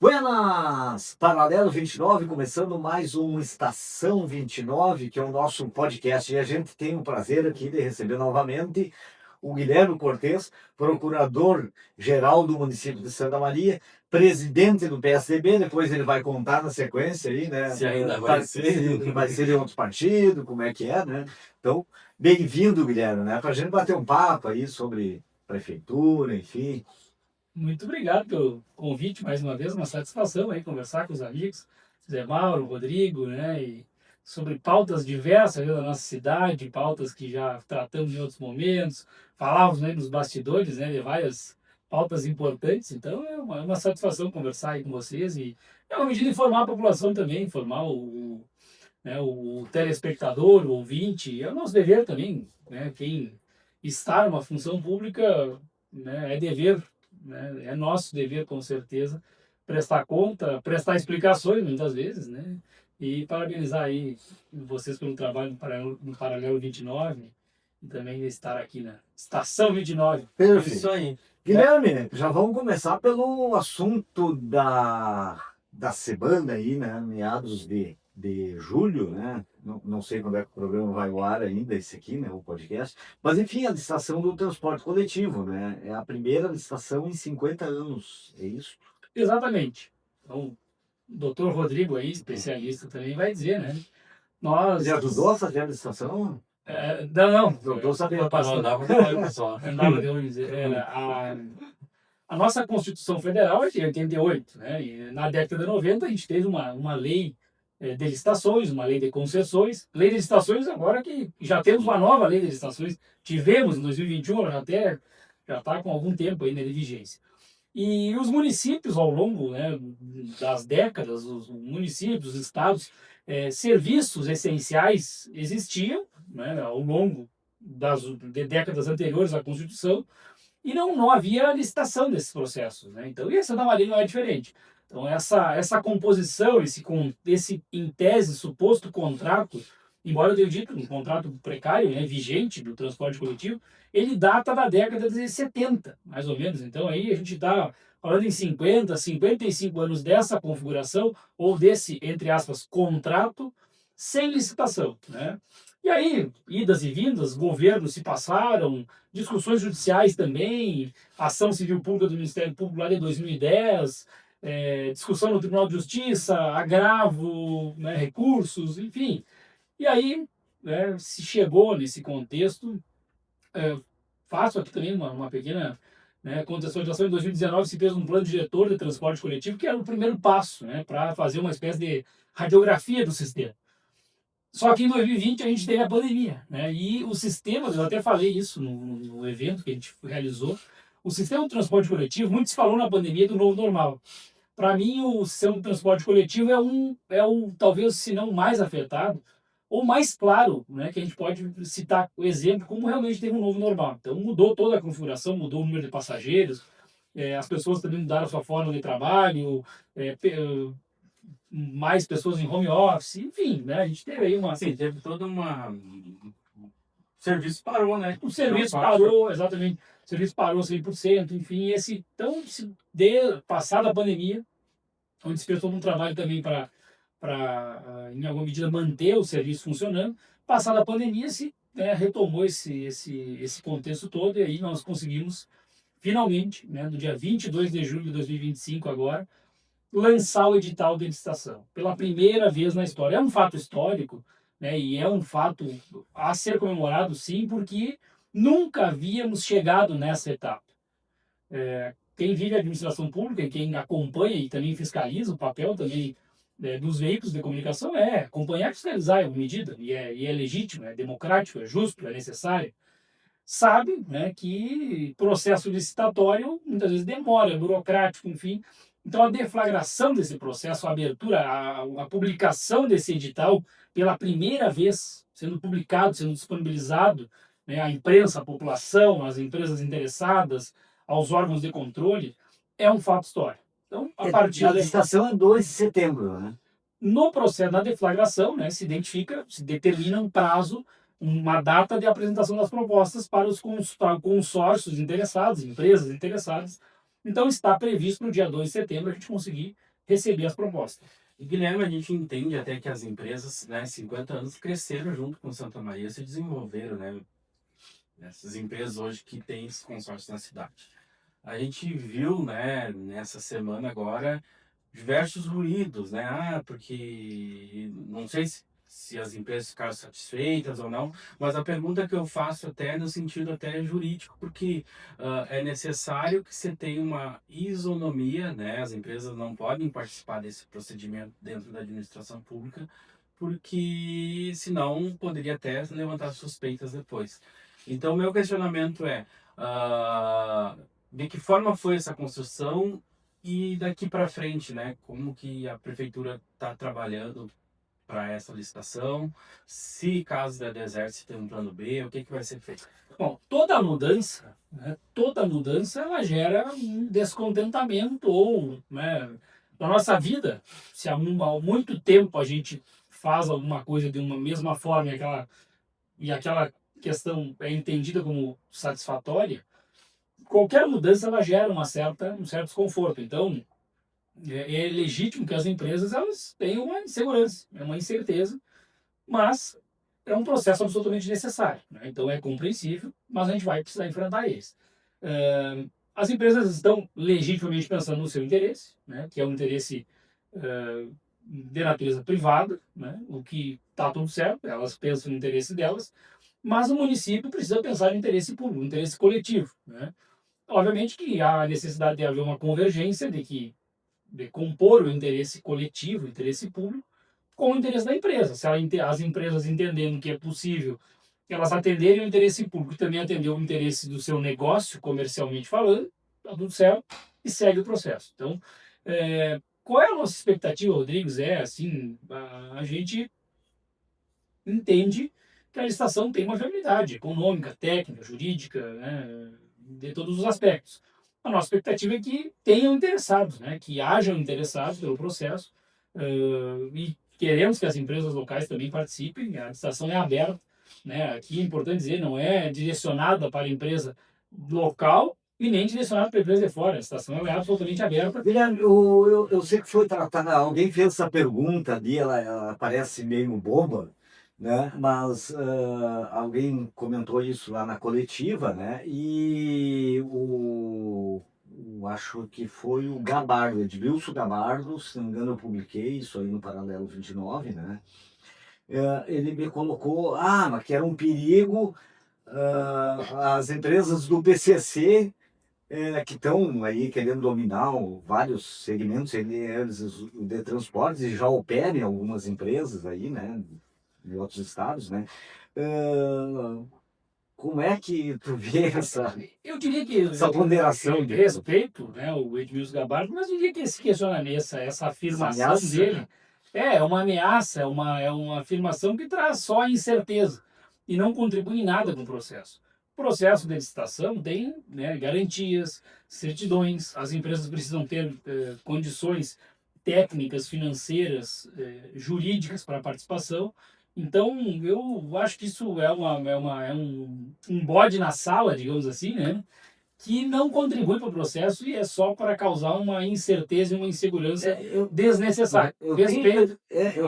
Buenas! Paralelo 29, começando mais um Estação 29, que é o nosso podcast. E a gente tem o prazer aqui de receber novamente o Guilherme Cortes, procurador-geral do município de Santa Maria, presidente do PSDB. Depois ele vai contar na sequência aí, né? Se ainda vai ser. Se vai ser de outro partido, como é que é, né? Então, bem-vindo, Guilherme, né? Para a gente bater um papo aí sobre prefeitura, enfim. Muito obrigado pelo convite, mais uma vez, uma satisfação aí conversar com os amigos, Zé Mauro, Rodrigo, né, e sobre pautas diversas da nossa cidade, pautas que já tratamos em outros momentos, falávamos, né, nos bastidores, né, de várias pautas importantes, então é uma satisfação conversar aí com vocês e é uma medida de informar a população também, informar o telespectador, o ouvinte, é o nosso dever também, né, quem está numa função pública, né, é dever, né, é nosso dever com certeza prestar conta, prestar explicações muitas vezes, né, e parabenizar aí vocês pelo trabalho no Paralelo 29 e também estar aqui na Estação 29. Perfeito. Isso aí. Guilherme, já vamos começar pelo assunto da semana aí, né? Meados de julho, né? Não sei quando é que o programa vai ao ar ainda, esse aqui, né? O podcast. Mas, enfim, a licitação do transporte coletivo, né? É a primeira licitação em 50 anos, é isso? Exatamente. Então, o doutor Rodrigo aí, especialista também, vai dizer, né? Nós. Ele ajudou a fazer a licitação? Não. Não estou sabendo. Andava de ônibus só. Andava de ônibus. A nossa Constituição Federal é de 88, né? E na década de 90 a gente teve uma lei de licitações, uma lei de concessões. Lei de licitações agora que já temos uma nova lei de licitações. Tivemos em 2021, ela já está com algum tempo ainda de vigência. E os municípios, ao longo, né, das décadas, os municípios, os estados, serviços essenciais existiam, né, ao longo de décadas anteriores à Constituição, e não havia licitação desses processos. Né? Então, e essa da Maria não é diferente. Então, essa composição, esse, em tese, suposto contrato, embora eu tenha dito, um contrato precário, né, vigente do transporte coletivo, ele data da década de 70, mais ou menos. Então, aí a gente está falando em 50, 55 anos dessa configuração, ou desse, entre aspas, contrato, sem licitação. Né? E aí, idas e vindas, governos se passaram, discussões judiciais também, ação civil pública do Ministério Público lá de 2010, discussão no Tribunal de Justiça, agravo, né, recursos, enfim. E aí, né, se chegou nesse contexto, faço aqui também uma pequena, né, contextualização. Em 2019 se fez um plano diretor de transporte coletivo, que era o primeiro passo, né, para fazer uma espécie de radiografia do sistema. Só que em 2020 a gente teve a pandemia, né? E o sistema, eu até falei isso no evento que a gente realizou, o sistema de transporte coletivo, muito se falou na pandemia do novo normal. Para mim, o sistema de transporte coletivo é o talvez, se não mais afetado, ou mais claro, né? Que a gente pode citar o exemplo como realmente teve um novo normal. Então, mudou toda a configuração, mudou o número de passageiros, as pessoas também mudaram a sua forma de trabalho, mais pessoas em home office, enfim, né? A gente teve aí uma. Sim, teve toda uma. O serviço parou, né? O serviço parou, exatamente. O serviço parou 100%, enfim. Então, passada a pandemia, onde se fez todo um trabalho também para, em alguma medida, manter o serviço funcionando, passada a pandemia, se retomou esse contexto todo, e aí nós conseguimos, finalmente, né, no dia 22 de julho de 2025, agora, lançar o edital de licitação. Pela primeira vez na história. É um fato histórico, né, e é um fato a ser comemorado, sim, porque nunca havíamos chegado nessa etapa. Quem vive a administração pública e quem acompanha e também fiscaliza o papel também dos veículos de comunicação é acompanhar e fiscalizar a medida, e é legítimo, é democrático, é justo, é necessário. Sabe, né, que processo licitatório muitas vezes demora, é burocrático, enfim. Então, a deflagração desse processo, a abertura, a publicação desse edital pela primeira vez, sendo publicado, sendo disponibilizado, né, à imprensa, à população, às empresas interessadas, aos órgãos de controle, é um fato histórico. Então, a partir A licitação é 2 de setembro, né? No processo da deflagração, né, se determina um prazo, uma data de apresentação das propostas para os consórcios interessados, empresas interessadas. Então, está previsto no dia 2 de setembro a gente conseguir receber as propostas. E, Guilherme, a gente entende até que as empresas, né, 50 anos cresceram junto com Santa Maria, se desenvolveram, né? Essas empresas hoje que têm esses consórcios na cidade. A gente viu, né, nessa semana agora, diversos ruídos, né? Ah, porque não sei se as empresas ficaram satisfeitas ou não, mas a pergunta que eu faço até é no sentido até jurídico, porque é necessário que você tenha uma isonomia, né? As empresas não podem participar desse procedimento dentro da administração pública, porque senão poderia até levantar suspeitas depois. Então, meu questionamento é, de que forma foi essa construção e daqui para frente, né? Como que a prefeitura está trabalhando para essa licitação? Se caso der deserto, se tem um plano B, o que que vai ser feito? Bom, toda mudança, né, toda mudança ela gera um descontentamento ou, né, na nossa vida, se há muito tempo a gente faz alguma coisa de uma mesma forma e aquela questão é entendida como satisfatória, qualquer mudança ela gera um certo desconforto. Então, é legítimo que as empresas elas tenham uma insegurança, é uma incerteza, mas é um processo absolutamente necessário, né? Então é compreensível, mas a gente vai precisar enfrentar eles. As empresas estão legitimamente pensando no seu interesse, né? Que é um interesse de natureza privada, né? O que está tudo certo, elas pensam no interesse delas, mas o município precisa pensar no interesse público, no interesse coletivo, né? Obviamente que há a necessidade de haver uma convergência de compor o interesse coletivo, o interesse público, com o interesse da empresa. Se as empresas entendendo que é possível elas atenderem o interesse público e também atender o interesse do seu negócio, comercialmente falando, está tudo certo e segue o processo. Então, qual é a nossa expectativa, Rodrigues? É assim, a gente entende que a licitação tem uma viabilidade econômica, técnica, jurídica, né, de todos os aspectos. A nossa expectativa é que tenham interessados, né, que hajam interessados pelo processo, e queremos que as empresas locais também participem. A licitação é aberta, né, aqui é importante dizer, não é direcionada para a empresa local e nem direcionada para a empresa de fora. A licitação ela é absolutamente aberta. Guilherme, eu sei que foi tratada, alguém fez essa pergunta ali, ela parece meio boba, né? Mas alguém comentou isso lá na coletiva, né? E acho que foi o Gabardo, Edmilson Gabardo, se não me engano eu publiquei isso aí no Paralelo 29, né? Ele me colocou, mas que era um perigo as empresas do PCC que estão aí querendo dominar vários segmentos eles de transportes e já operam em algumas empresas aí, né, em outros estados, né? Como é que tu vê Eu diria que essa ponderação de respeito, né, o Edmilson Gabardo, mas eu diria que esse questionamento, essa afirmação ameaça? dele é uma ameaça, é uma afirmação que traz só incerteza e não contribui em nada com o processo. O processo de licitação tem, né, garantias, certidões, as empresas precisam ter condições técnicas, financeiras, jurídicas para a participação. Então, eu acho que isso é um bode na sala, digamos assim, né? Que não contribui para o processo e é só para causar uma incerteza e uma insegurança desnecessária. Eu tenho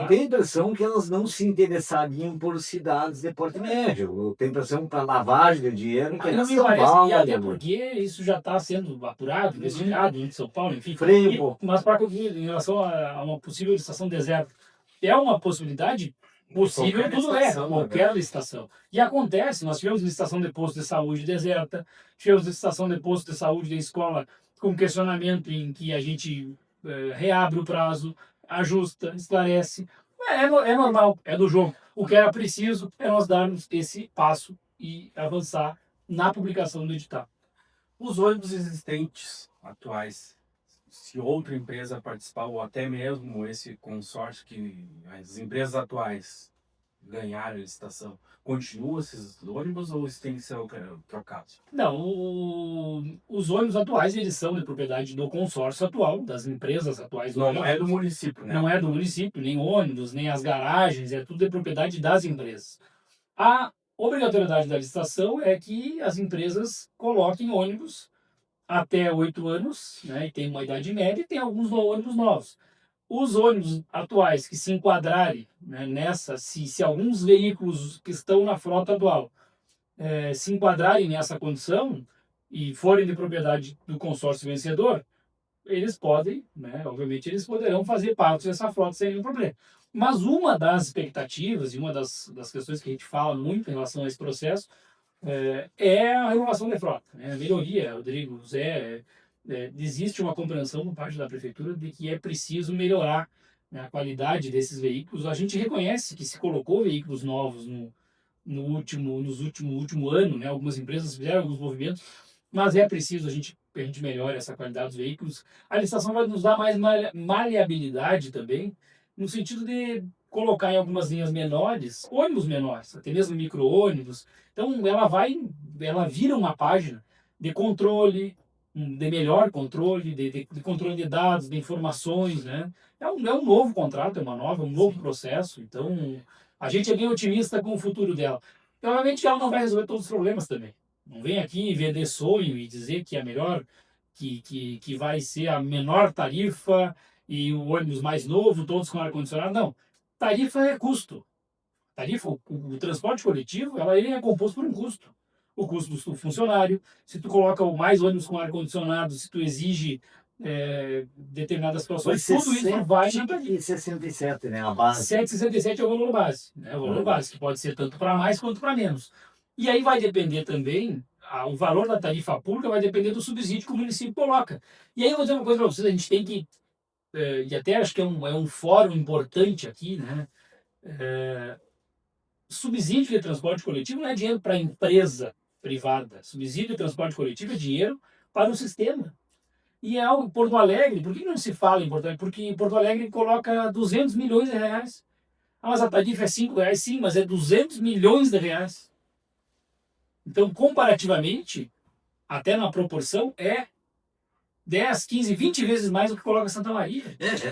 a impressão que elas não se interessariam por cidades de porte médio. Eu tenho a impressão para lavagem de dinheiro que Não é me parece, e até porque isso já está sendo apurado, investigado em São Paulo, enfim. Mas para concluir, em relação a uma possível licitação deserta, é uma possibilidade possível, Qualquer tudo licitação, qualquer licitação. E acontece, nós tivemos licitação de posto de saúde deserta, tivemos licitação de posto de saúde de escola com questionamento em que a gente reabre o prazo, ajusta, esclarece. É normal, é do jogo. O que era preciso é nós darmos esse passo e avançar na publicação do edital. Os ônibus existentes atuais, se outra empresa participar, ou até mesmo esse consórcio que as empresas atuais ganharam a licitação, continuam esses ônibus ou isso tem que ser trocado? Não, os ônibus atuais eles são de propriedade do consórcio atual, das empresas atuais. Não é do município, né? Não é do município, nem ônibus, nem as garagens, é tudo de propriedade das empresas. A obrigatoriedade da licitação é que as empresas coloquem ônibus até 8 anos, né, e tem uma idade média e tem alguns ônibus novos. Os ônibus atuais que se enquadrarem, né, nessa, se alguns veículos que estão na frota atual se enquadrarem nessa condição e forem de propriedade do consórcio vencedor, eles podem, né, obviamente, eles poderão fazer parte dessa frota sem nenhum problema. Mas uma das expectativas e uma das questões que a gente fala muito em relação a esse processo é a renovação da frota, né? A melhoria, Rodrigo, Zé, existe uma compreensão por parte da prefeitura de que é preciso melhorar, né, a qualidade desses veículos. A gente reconhece que se colocou veículos novos no último ano, né? Algumas empresas fizeram alguns movimentos, mas é preciso a gente melhore essa qualidade dos veículos. A licitação vai nos dar mais maleabilidade também, no sentido de colocar em algumas linhas menores, ônibus menores, até mesmo micro-ônibus. Então, ela vira uma página de controle, de melhor controle, de controle de dados, de informações, né? É um novo contrato, um novo processo. Então, a gente é bem otimista com o futuro dela. Provavelmente ela não vai resolver todos os problemas também. Não vem aqui vender sonho e dizer que é melhor, que vai ser a menor tarifa e o ônibus mais novo, todos com ar-condicionado. Não. Tarifa é custo. Tarifa, o transporte coletivo, ele é composto por um custo. O custo do funcionário, se tu coloca mais ônibus com ar-condicionado, se tu exige determinadas situações, tudo isso vai na tarifa. 7,67, né? A base. 7,67 é o valor base, né? O valor base, que pode ser tanto para mais quanto para menos. E aí vai depender também, o valor da tarifa pública vai depender do subsídio que o município coloca. E aí eu vou dizer uma coisa para vocês, a gente tem que, e até acho que é um fórum importante aqui, né? Subsídio de transporte coletivo não é dinheiro para a empresa privada. Subsídio de transporte coletivo é dinheiro para o sistema. E é algo, Porto Alegre, por que não se fala em Porto Alegre? Porque Porto Alegre coloca 200 milhões de reais. Ah, mas a tarifa é 5 reais, sim, mas é 200 milhões de reais. Então, comparativamente, até na proporção, é 10, 15, 20 vezes mais do que coloca Santa Maria.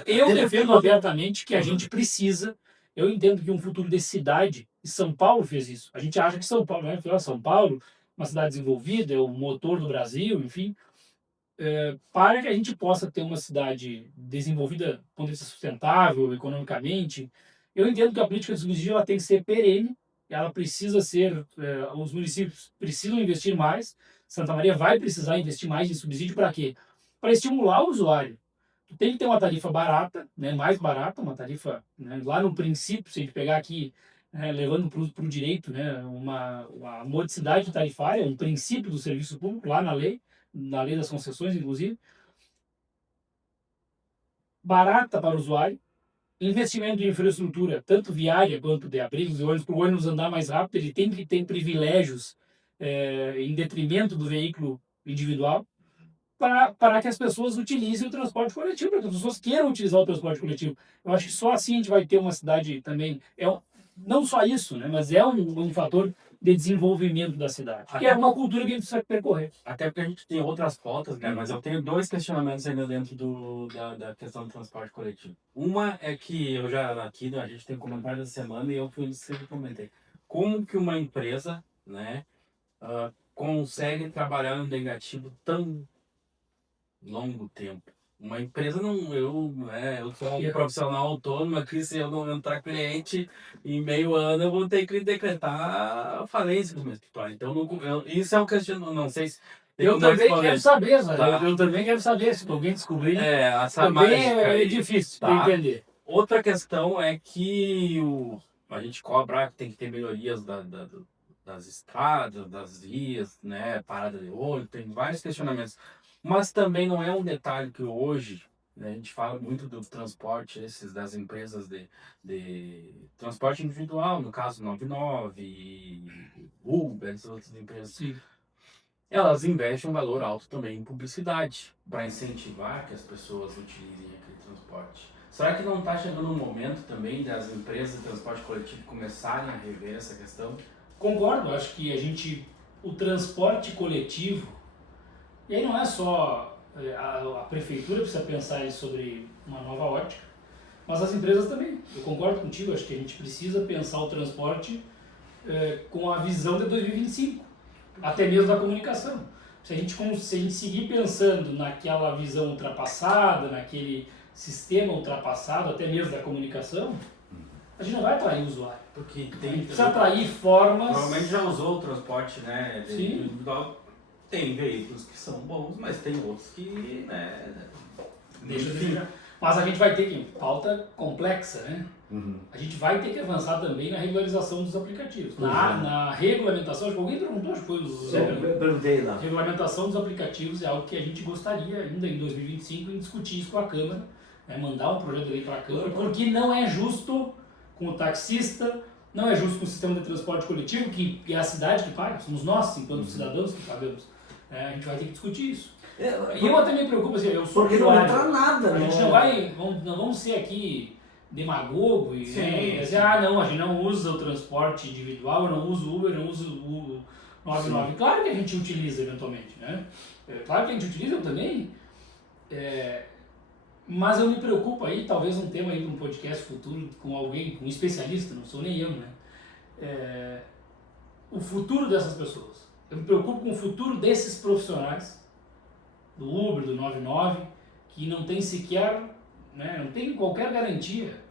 Eu defendo abertamente que a gente precisa, eu entendo que um futuro de cidade, e São Paulo fez isso. A gente acha que São Paulo, né? São Paulo, uma cidade desenvolvida, é o motor do Brasil, enfim, para que a gente possa ter uma cidade desenvolvida do ponto de vista sustentável, economicamente. Eu entendo que a política de subsídio ela tem que ser perene, ela precisa ser, os municípios precisam investir mais, Santa Maria vai precisar investir mais em subsídio para quê? Para estimular o usuário. Tu tem que ter uma tarifa barata, né, mais barata, uma tarifa, né, lá no princípio, se a gente pegar aqui, levando para o direito, né, uma modicidade tarifária, um princípio do serviço público, lá na lei das concessões, inclusive, barata para o usuário, investimento em infraestrutura, tanto viária quanto de abrigos e ônibus, para o ônibus andar mais rápido, ele tem que ter privilégios em detrimento do veículo individual, para que as pessoas utilizem o transporte coletivo, para que as pessoas queiram utilizar o transporte coletivo. Eu acho que só assim a gente vai ter uma cidade também, não só isso, né, mas é um fator de desenvolvimento da cidade. Que é uma cultura que a gente precisa percorrer. Até porque a gente tem outras pautas, né? Mas eu tenho dois questionamentos ainda dentro da questão do transporte coletivo. Uma é que eu já aqui, né, a gente tem comentário da semana e eu sempre comentei. Como que uma empresa, né, consegue trabalhar no negativo tão longo tempo? Uma empresa não, eu sou um profissional autônomo aqui, se eu não entrar cliente em meio ano, eu vou ter que decretar falência do meu escritório. Então, isso é um questionamento, não sei se... Eu também quero saber, tá. Eu também quero saber, se alguém descobrir, essa também é mágica difícil tá. de entender. Outra questão é que a gente cobra que tem que ter melhorias das estradas, das vias, né, parada de ônibus, tem vários questionamentos. Mas também não é um detalhe que hoje, né, a gente fala muito do transporte, das empresas de transporte individual, no caso 99, Uber, essas outras empresas. Sim. Elas investem um valor alto também em publicidade, para incentivar que as pessoas utilizem aquele transporte. Será que não está chegando um momento também das empresas de transporte coletivo começarem a rever essa questão? Concordo, acho que o transporte coletivo, e aí não é só a prefeitura precisa pensar sobre uma nova ótica, mas as empresas também. Eu concordo contigo, acho que a gente precisa pensar o transporte com a visão de 2025, até mesmo da comunicação. Se a gente seguir pensando naquela visão ultrapassada, sistema ultrapassado, até mesmo da comunicação, a gente não vai atrair o usuário. Porque A tem... gente precisa atrair formas... Provavelmente já usou o transporte, né? Sim. Individual. Tem veículos que são bons, mas tem outros que, né? Deixa eu enfim. desejar. Mas a gente vai ter que... Pauta complexa, né? Uhum. A gente vai ter que avançar também na regularização dos aplicativos. Pois é. Na regulamentação, acho que alguém perguntou, acho que foi o Zé. Eu perguntei lá. A regulamentação dos aplicativos é algo que a gente gostaria ainda em 2025 em discutir isso com a Câmara, né? Mandar um projeto de lei para a Câmara, porque não é justo com o taxista, não é justo com o sistema de transporte coletivo, que é a cidade que paga, somos nós, enquanto cidadãos, que pagamos. A gente vai ter que discutir isso. E eu até me preocupo, assim, eu sou Porque não usuário. entra nada, A né? gente não vamos ser aqui demagogo e Sim, dizer, sim. não, a gente não usa o transporte individual, eu não uso o Uber, eu não uso o 99. Claro que a gente utiliza eventualmente, né? Claro que a gente utiliza, eu também. Mas eu me preocupo aí, talvez um tema aí para um podcast futuro com alguém, com um especialista, não sou nem eu, né? O futuro dessas pessoas. Eu me preocupo com o futuro desses profissionais, do Uber, do 99, que não tem sequer, né, não tem qualquer garantia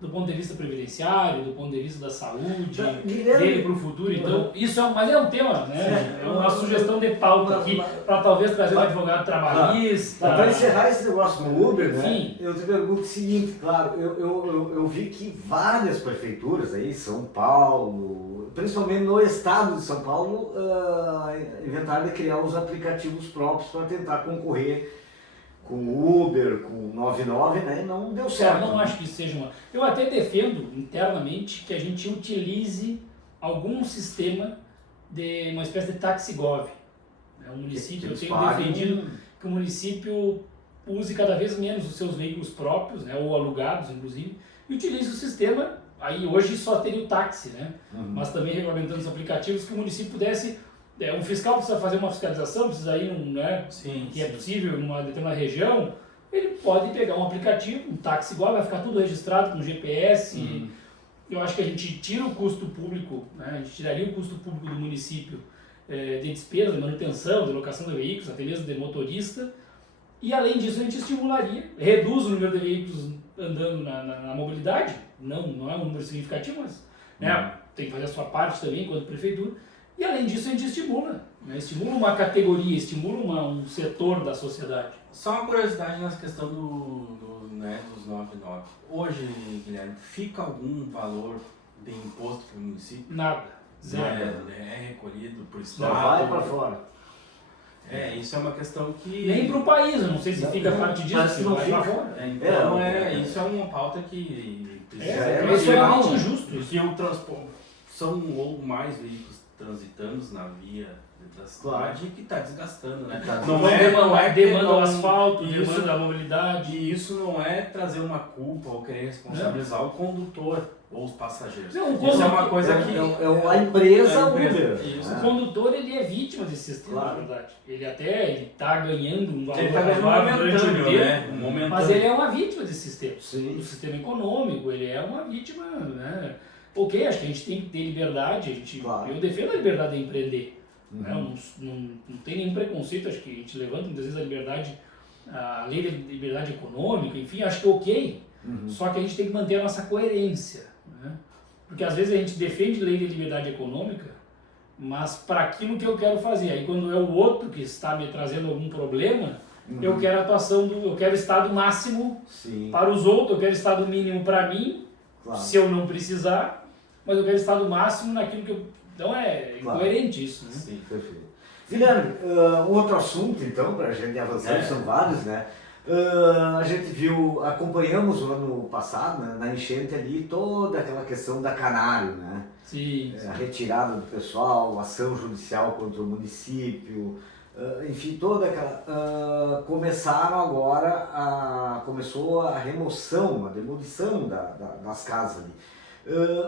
do ponto de vista previdenciário, do ponto de vista da saúde, dele para o futuro. Então, isso mas é um tema, né? É uma sugestão de pauta aqui, para talvez trazer um advogado trabalhista. Para encerrar esse negócio do Uber, né? Sim. Eu te pergunto o seguinte, claro, eu vi que várias prefeituras aí, São Paulo, principalmente no estado de São Paulo, inventaram de criar os aplicativos próprios para tentar concorrer com o Uber, com o 99, né? E não deu certo. Eu não acho que seja uma... Eu até defendo internamente que a gente utilize algum sistema de uma espécie de taxigov. O município, eu tenho defendido que o município use cada vez menos os seus veículos próprios, né, ou alugados, inclusive, e utilize o sistema. Aí hoje só teria o táxi, né? Mas também regulamentando os aplicativos, que o município pudesse... um fiscal precisa fazer uma fiscalização, precisa ir, né, Sim, que é possível numa determinada região, ele pode pegar um aplicativo, um táxi igual, vai ficar tudo registrado com GPS. Eu acho que a gente tira o custo público, né, a gente tiraria o custo público do município de despesa, de manutenção, de locação de veículos, até mesmo de motorista, e além disso a gente estimularia, reduz o número de veículos andando na mobilidade, não é um número significativo, mas né, tem que fazer a sua parte também enquanto prefeitura. E além disso a gente estimula, né? Estimula uma categoria, estimula um setor da sociedade. Só uma curiosidade nessa questão né, dos 99. Hoje, Guilherme, fica algum valor de imposto para o município? Nada. Zero. É recolhido por Só estado? vai para fora. Isso é uma questão que... Nem para o país, eu não sei se fica parte disso, parece se que não vai para fica. fora. Então, isso é uma pauta que... É excepcional, extremamente né? injusto isso. Que o transporte... São ou mais veículos transitando na via da cidade que está desgastando, né? Demanda o asfalto, isso, demanda a mobilidade. E isso não é trazer uma culpa ou querer responsabilizar o condutor ou os passageiros. Não, isso é uma coisa que... a empresa Uber. Isso. O condutor ele é vítima desse sistema, Claro. na verdade. Ele está ganhando um valor Ele está ganhando razoável durante o momentâneo, tempo, né? Momentâneo. mas ele é uma vítima desse sistema. Sim. Do sistema econômico, ele é uma vítima, né? Ok, acho que a gente tem que ter liberdade, Claro. Eu defendo a liberdade de empreender. Né? Não tem nenhum preconceito, acho que a gente levanta muitas vezes a lei da liberdade econômica, enfim, acho que é ok. Só que a gente tem que manter a nossa coerência. Né? Porque às vezes a gente defende lei de liberdade econômica, mas para aquilo que eu quero fazer. Aí quando é o outro que está me trazendo algum problema, eu quero atuação eu quero estado máximo Sim. para os outros, eu quero estado mínimo para mim, Claro. se eu não precisar, mas eu quero estado máximo naquilo que eu... Então é incoerente isso, né? Sim, perfeito. Guilherme, um outro assunto então, para a gente avançar, são vários, né? A gente acompanhamos o ano passado, né, na enchente ali, toda aquela questão da Canário, né? Sim. A retirada do pessoal, ação judicial contra o município, enfim, toda aquela... começou a remoção, a demolição das casas ali.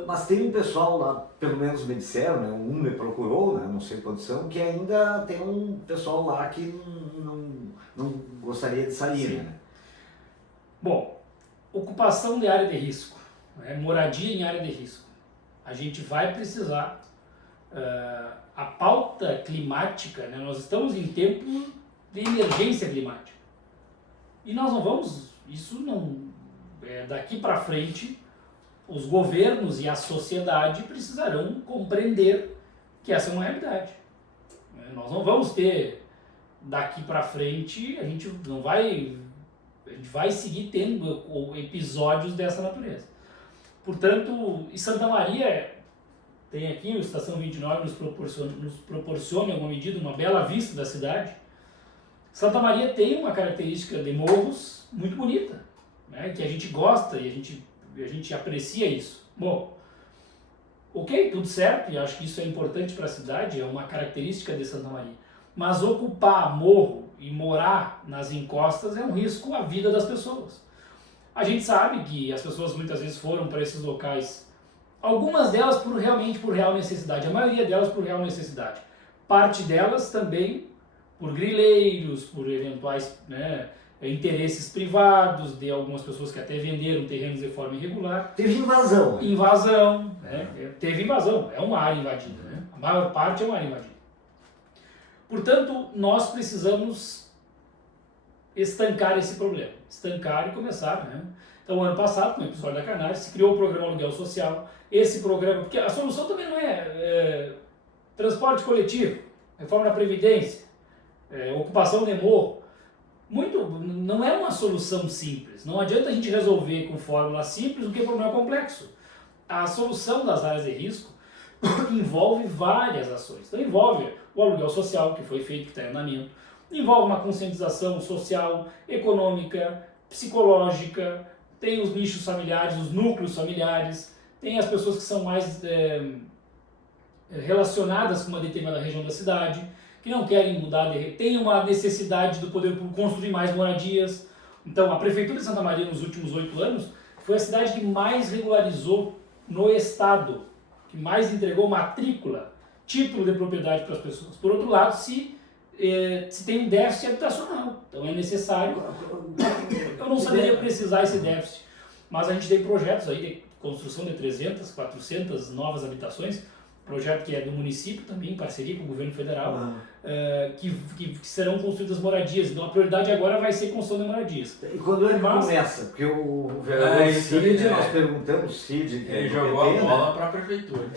Mas tem um pessoal lá, pelo menos me disseram, né, um me procurou, né, não sei quantos são, que ainda tem um pessoal lá que não gostaria de sair. Né? Bom, ocupação de área de risco, né, moradia em área de risco. A gente vai precisar, a pauta climática, né, nós estamos em tempo de emergência climática. E nós não vamos Isso não... daqui para frente, os governos e a sociedade precisarão compreender que essa é uma realidade. Nós não vamos ter, daqui para frente, a gente vai seguir tendo episódios dessa natureza. Portanto, e Santa Maria tem aqui, o Estação 29 nos proporciona, em alguma medida, uma bela vista da cidade. Santa Maria tem uma característica de morros muito bonita, né, que a gente gosta e a gente aprecia isso. Bom, ok, tudo certo, e acho que isso é importante para a cidade, é uma característica de Santa Maria. Mas ocupar morro e morar nas encostas é um risco à vida das pessoas. A gente sabe que as pessoas muitas vezes foram para esses locais, algumas delas por real necessidade, a maioria delas por real necessidade. Parte delas também por grileiros, por eventuais, né, interesses privados de algumas pessoas que até venderam terrenos de forma irregular. Teve invasão. Invasão, né? Teve invasão, é uma área invadida, né? A maior parte é uma área invadida. Portanto, nós precisamos estancar esse problema, estancar e começar, né? Então, ano passado, no episódio da Canária, se criou o programa Aluguel Social. Esse programa, porque a solução também não é transporte coletivo, reforma da Previdência, ocupação de morro. Não é uma solução simples. Não adianta a gente resolver com fórmula simples o que é problema complexo. A solução das áreas de risco envolve várias ações. Então, envolve o aluguel social, que foi feito, que está em andamento, envolve uma conscientização social, econômica, psicológica, tem os nichos familiares, os núcleos familiares, tem as pessoas que são mais relacionadas com uma determinada região da cidade, que não querem mudar, tem uma necessidade do poder público construir mais moradias. Então, a Prefeitura de Santa Maria, nos últimos 8 anos, foi a cidade que mais regularizou no Estado, que mais entregou matrícula, título de propriedade para as pessoas. Por outro lado, se tem um déficit habitacional, então é necessário, eu não saberia precisar esse déficit, mas a gente tem projetos aí de construção de 300, 400 novas habitações, projeto que é do município também, em parceria com o governo federal, que serão construídas moradias. Então a prioridade agora vai ser construção de moradias. E quando ele começa? Porque o vereador Cid, nós perguntamos, Cid... Ele jogou a bola para a prefeitura.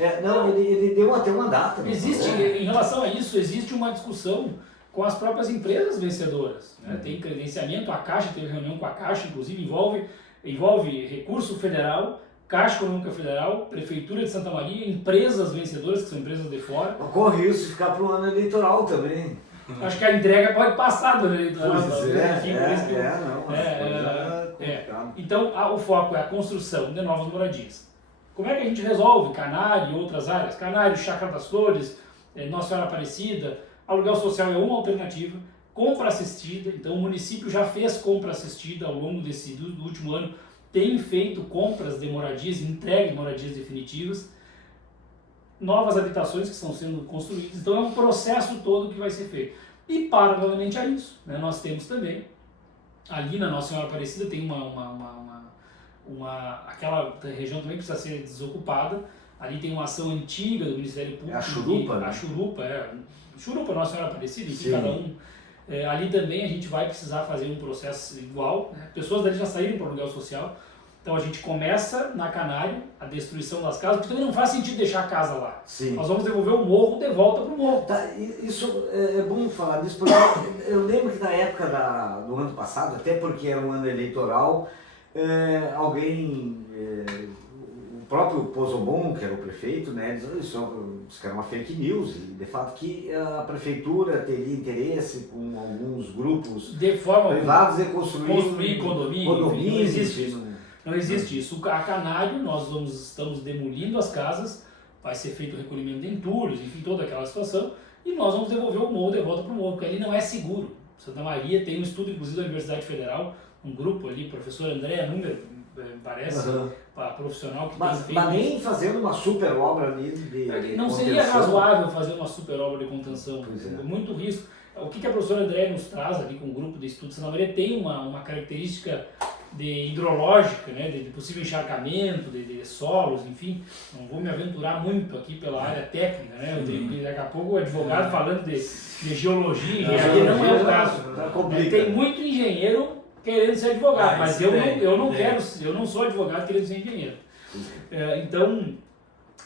Ele deu até uma data. Em relação a isso, existe uma discussão com as próprias empresas vencedoras. Né? Tem credenciamento, a Caixa, teve reunião com a Caixa, inclusive envolve recurso federal, Caixa Econômica Federal, Prefeitura de Santa Maria, empresas vencedoras, que são empresas de fora. Ocorre isso de ficar para o ano eleitoral também. Acho que a entrega pode passar do ano eleitoral. Então, o foco é a construção de novas moradias. Como é que a gente resolve Canário e outras áreas? Canário, Chácara das Flores, Nossa Senhora Aparecida, aluguel social é uma alternativa, compra assistida. Então, o município já fez compra assistida ao longo do último ano, tem feito compras de moradias, entregue de moradias definitivas, novas habitações que estão sendo construídas. Então é um processo todo que vai ser feito. E paralelamente a isso, né, nós temos também, ali na Nossa Senhora Aparecida tem aquela região também que precisa ser desocupada. Ali tem uma ação antiga do Ministério Público. A Churupa, né? A Churupa, Nossa Senhora Aparecida, enfim, cada um. Ali também a gente vai precisar fazer um processo igual, né? Pessoas dali já saíram para o aluguel social, então a gente começa na Canário, a destruição das casas, porque também não faz sentido deixar a casa lá. Sim. Nós vamos devolver o morro de volta para o morro. Isso é bom falar disso, porque eu lembro que na época do ano passado, até porque era um ano eleitoral, alguém... O próprio Pozobon, que era o prefeito, né, disse que era uma fake news, e de fato que a prefeitura teria interesse com alguns grupos de forma privados em construir condomínio. Não existe isso. Não existe isso. A Canário, nós estamos demolindo as casas, vai ser feito o recolhimento de entulhos, enfim, toda aquela situação, e nós vamos devolver o morro de volta para o morro, porque ali não é seguro. Santa Maria tem um estudo, inclusive, da Universidade Federal, um grupo ali, professor André Número, parece, profissional que tem feito. Mas nem fazendo uma super obra ali não seria razoável fazer uma super obra de contenção, muito risco. O que a professora André nos traz ali com o grupo de estudo de Santa Maria tem uma característica hidrológica, né, de possível encharcamento, de solos, enfim. Não vou me aventurar muito aqui pela área técnica, né? Daqui a pouco o advogado falando de geologia, não é o caso. Tem muito engenheiro querendo ser advogado, mas isso eu não tem. quero, eu não sou advogado querendo ser engenheiro. Então,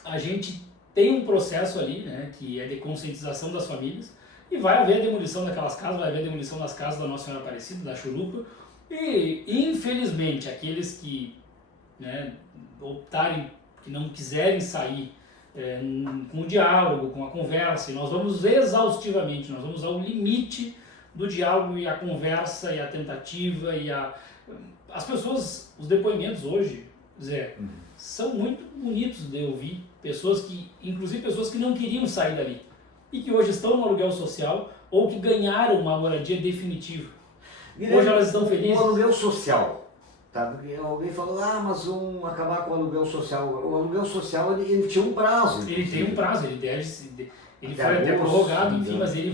a gente tem um processo ali, né, que é de conscientização das famílias, e vai haver a demolição daquelas casas, vai haver a demolição das casas da Nossa Senhora Aparecida, da Churupa, e infelizmente aqueles que, né, optarem, que não quiserem sair com o diálogo, com a conversa, e nós vamos exaustivamente, nós vamos ao limite do diálogo e a conversa e a tentativa e as pessoas, os depoimentos hoje, Zé, são muito bonitos de ouvir, inclusive pessoas que não queriam sair dali e que hoje estão no aluguel social ou que ganharam uma moradia definitiva. Hoje elas estão felizes. O aluguel social, tá? Porque alguém falou, mas vamos acabar com o aluguel social. O aluguel social, ele tinha um prazo. Ele tem um prazo, ele Até foi até agosto, prorrogado, enfim, né? mas ele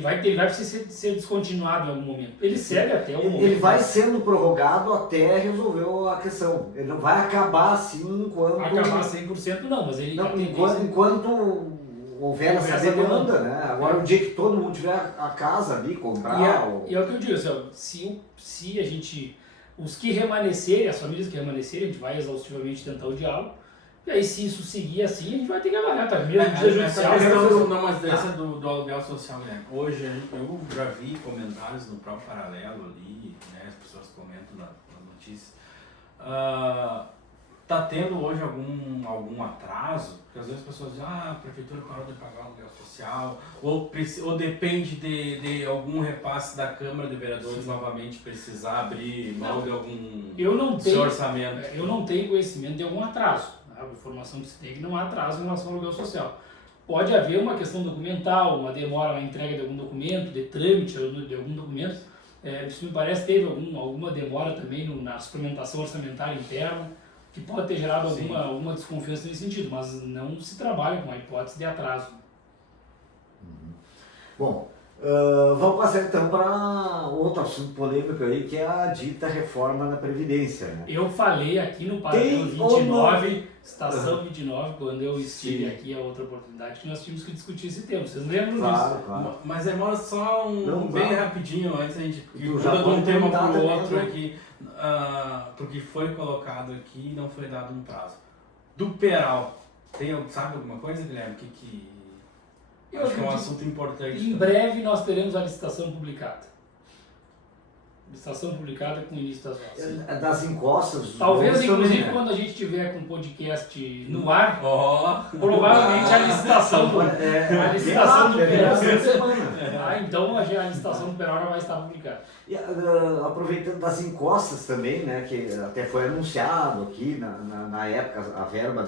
vai precisar ser descontinuado em algum momento. Ele segue até o momento. Ele vai sendo prorrogado até resolver a questão. Ele não vai acabar assim enquanto... Acabar 100% não, mas ele... Não, enquanto houver essa demanda, né? Agora, o dia que todo mundo tiver a casa ali, comprar... E é o que eu digo, assim, se a gente... Os que remanescerem, as famílias que remanescerem, a gente vai exaustivamente tentar o diálogo. E aí, se isso seguir assim, a gente vai ter que avaliar, tá? Mesmo dia judicial... Essa do aluguel social, né? Hoje, eu já vi comentários no próprio Paralelo ali, né? As pessoas comentam nas notícias. Tá tendo hoje algum atraso? Porque às vezes as pessoas dizem, a prefeitura parou de pagar o aluguel social, ou depende de algum repasse da Câmara de Vereadores novamente precisar abrir mão de algum seu orçamento. Eu não tenho conhecimento de algum atraso. A informação que se tem é que não há atraso em relação ao aluguel social. Pode haver uma questão documental, uma demora na entrega de algum documento, de trâmite de algum documento. Isso me parece que teve alguma demora também na suplementação orçamentária interna, que pode ter gerado alguma desconfiança nesse sentido, mas não se trabalha com a hipótese de atraso. Bom, vamos passar então para outro assunto polêmico aí, que é a dita reforma da Previdência, né? Eu falei aqui no Paralelo 29, Estação 29, quando eu estive aqui, a outra oportunidade, que nós tínhamos que discutir esse tema. Vocês lembram disso? Claro. Mas, irmão, só bem rapidinho, antes a gente muda já de um pode tema perguntar para o também, outro né? aqui, porque foi colocado aqui e não foi dado um prazo. Do Peral, sabe alguma coisa, Guilherme? Eu Acho que é um acredito. assunto importante. Em breve nós teremos a licitação publicada. Licitação publicada com o início das obras. Das encostas... dos Talvez, morros inclusive, também, né? quando a gente tiver com o podcast no ar, Ó, provavelmente a licitação do Peral. semana. Então a licitação do Peral já vai estar publicada. E, aproveitando das encostas também, né, que até foi anunciado aqui na época a verba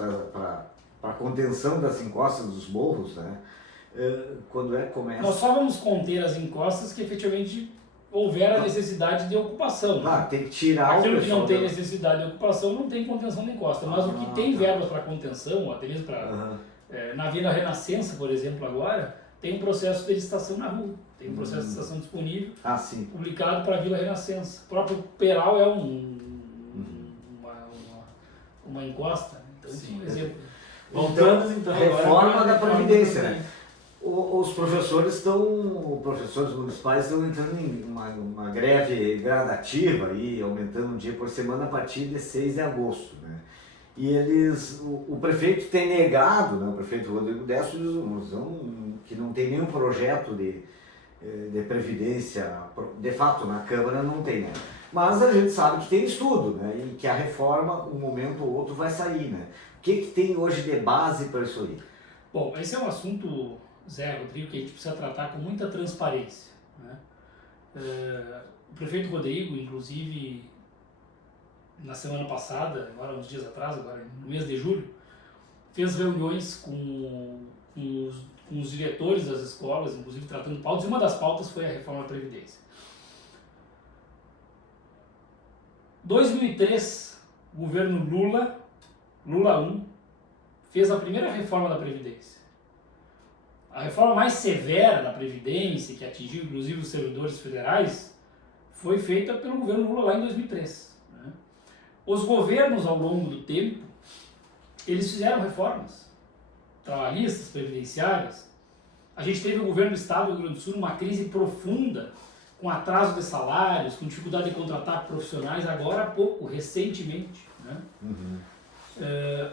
para contenção das encostas dos morros, né? Quando começa... Nós só vamos conter as encostas que efetivamente houver a necessidade de ocupação. Claro, tem que tirar Aquilo o que não tem pessoal necessidade de ocupação não tem contenção de encosta, mas o que tem verbas para contenção, ou até mesmo para... na Vila Renascença, por exemplo, agora, tem um processo de licitação na rua, tem um processo de licitação disponível, sim. publicado para a Vila Renascença. O próprio Peral é uma encosta, então isso é um exemplo. Voltando então reforma agora, da Previdência, né? Os professores municipais estão entrando em uma greve gradativa, aí, aumentando um dia por semana a partir de 6 de agosto. Né? E o prefeito tem negado, né, o prefeito Rodrigo Décio, que não tem nenhum projeto de previdência, de fato na Câmara não tem, né? Mas a gente sabe que tem estudo, né? E que a reforma, um momento ou outro, vai sair, né? O que tem hoje de base para isso aí? Bom, esse é um assunto, Zé, Rodrigo, que a gente precisa tratar com muita transparência. Né? O prefeito Rodrigo, inclusive, na semana passada, agora uns dias atrás, agora no mês de julho, fez reuniões com os diretores das escolas, inclusive tratando pautas, e uma das pautas foi a reforma da Previdência. 2003, o governo Lula 1, fez a primeira reforma da Previdência. A reforma mais severa da Previdência, que atingiu inclusive os servidores federais, foi feita pelo governo Lula lá em 2003. Né? Os governos, ao longo do tempo, eles fizeram reformas trabalhistas, previdenciárias. A gente teve o governo do Estado do Rio Grande do Sul numa crise profunda com atraso de salários, com dificuldade de contratar profissionais, agora há pouco, recentemente, né?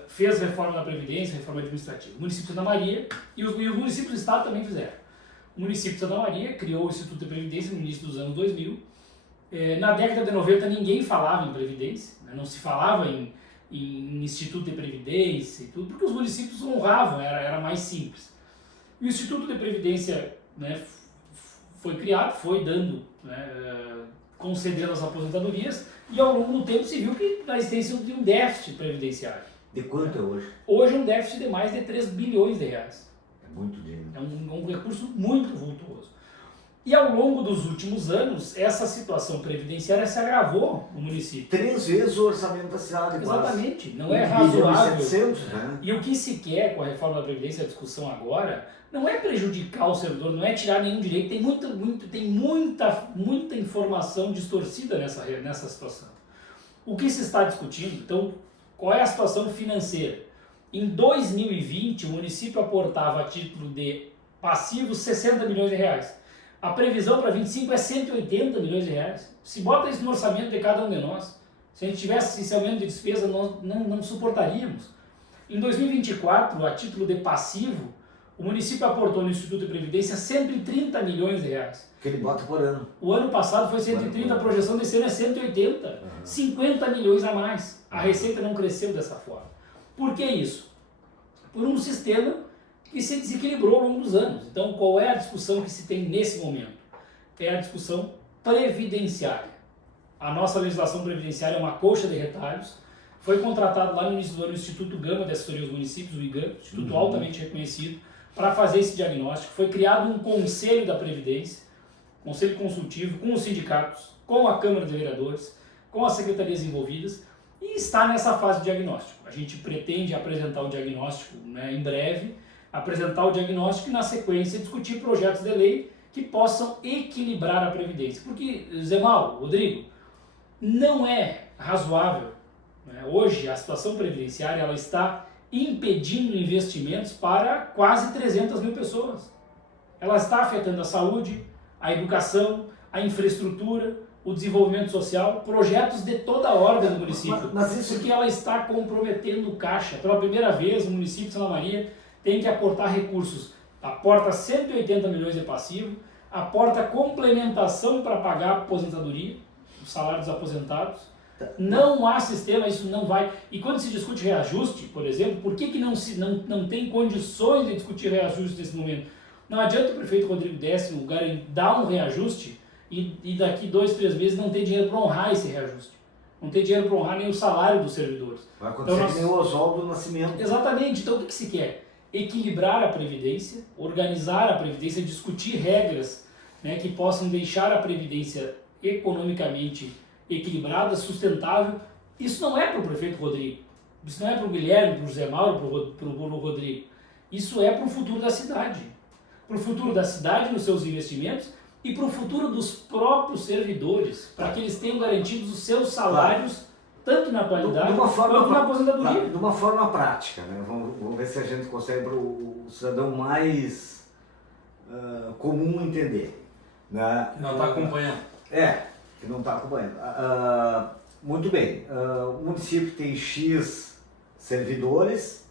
Fez reforma da Previdência, reforma administrativa. O município de Santa Maria e os municípios do estado também fizeram. O município de Santa Maria criou o Instituto de Previdência no início dos anos 2000. Na década de 90 ninguém falava em Previdência, né? Não se falava em Instituto de Previdência e tudo, porque os municípios honravam, era mais simples. E o Instituto de Previdência, né, foi criado, foi dando, né, concedendo as aposentadorias, e ao longo do tempo se viu que a existência de um déficit previdenciário. De quanto é hoje? Hoje é um déficit de mais de 3 bilhões de reais. É muito dinheiro. É um recurso muito vultuoso. E ao longo dos últimos anos, essa situação previdenciária se agravou no município. 3 vezes o orçamento da cidade. Exatamente, não é 1 bilhão e razoável. 700, né? E o que se quer com a reforma da Previdência, a discussão agora, não é prejudicar o servidor, não é tirar nenhum direito. Tem muita informação distorcida nessa situação. O que se está discutindo, então, qual é a situação financeira? Em 2020, o município aportava a título de passivos 60 milhões de reais. A previsão para 25 é 180 milhões de reais. Se bota isso no orçamento de cada um de nós, se a gente tivesse esse aumento de despesa, nós não suportaríamos. Em 2024, a título de passivo, o município aportou no Instituto de Previdência 130 milhões de reais. Que ele bota por ano. O ano passado foi 130, a projeção desse ano é 180. 50 milhões a mais. A receita não cresceu dessa forma. Por que isso? Por um sistema que se desequilibrou ao longo dos anos. Então, qual é a discussão que se tem nesse momento? É a discussão previdenciária. A nossa legislação previdenciária é uma colcha de retalhos. Foi contratado lá no início do ano o Instituto Gama de Assessoria aos Municípios, o IGAM, instituto altamente reconhecido, para fazer esse diagnóstico. Foi criado um conselho da Previdência, conselho consultivo, com os sindicatos, com a Câmara de Vereadores, com as secretarias envolvidas, e está nessa fase de diagnóstico. A gente pretende apresentar o diagnóstico, né, em breve, apresentar o diagnóstico e, na sequência, discutir projetos de lei que possam equilibrar a Previdência. Porque, Zé Mauro, Rodrigo, não é razoável, né? Hoje, a situação previdenciária ela está impedindo investimentos para quase 300 mil pessoas. Ela está afetando a saúde, a educação, a infraestrutura, o desenvolvimento social, projetos de toda a ordem do município. Mas isso... Porque ela está comprometendo o caixa. Pela primeira vez, o município de Santa Maria tem que aportar recursos. Aporta 180 milhões de passivo, aporta complementação para pagar a aposentadoria, o salário dos aposentados. Não há sistema, isso não vai. E quando se discute reajuste, por exemplo, por que não tem condições de discutir reajuste nesse momento? Não adianta o prefeito Rodrigo Décimo dar um reajuste e daqui 2, 3 meses não ter dinheiro para honrar esse reajuste. Não ter dinheiro para honrar nem o salário dos servidores. Vai acontecer que nem o Oswaldo Nascimento. Exatamente. Então o que se quer? Equilibrar a Previdência, organizar a Previdência, discutir regras, né, que possam deixar a Previdência economicamente equilibrada, sustentável. Isso não é para o prefeito Rodrigo, isso não é para o Guilherme, para o José Mauro, para o Rodrigo. Isso é para o futuro da cidade. Para o futuro da cidade nos seus investimentos e para o futuro dos próprios servidores, para que eles tenham garantidos os seus salários, tanto na atualidade quanto na aposentadoria. De uma forma prática, né? Vamos ver se a gente consegue para o cidadão mais comum entender. Né? Não está acompanhando. Que não está acompanhando. Muito bem, o município tem X servidores,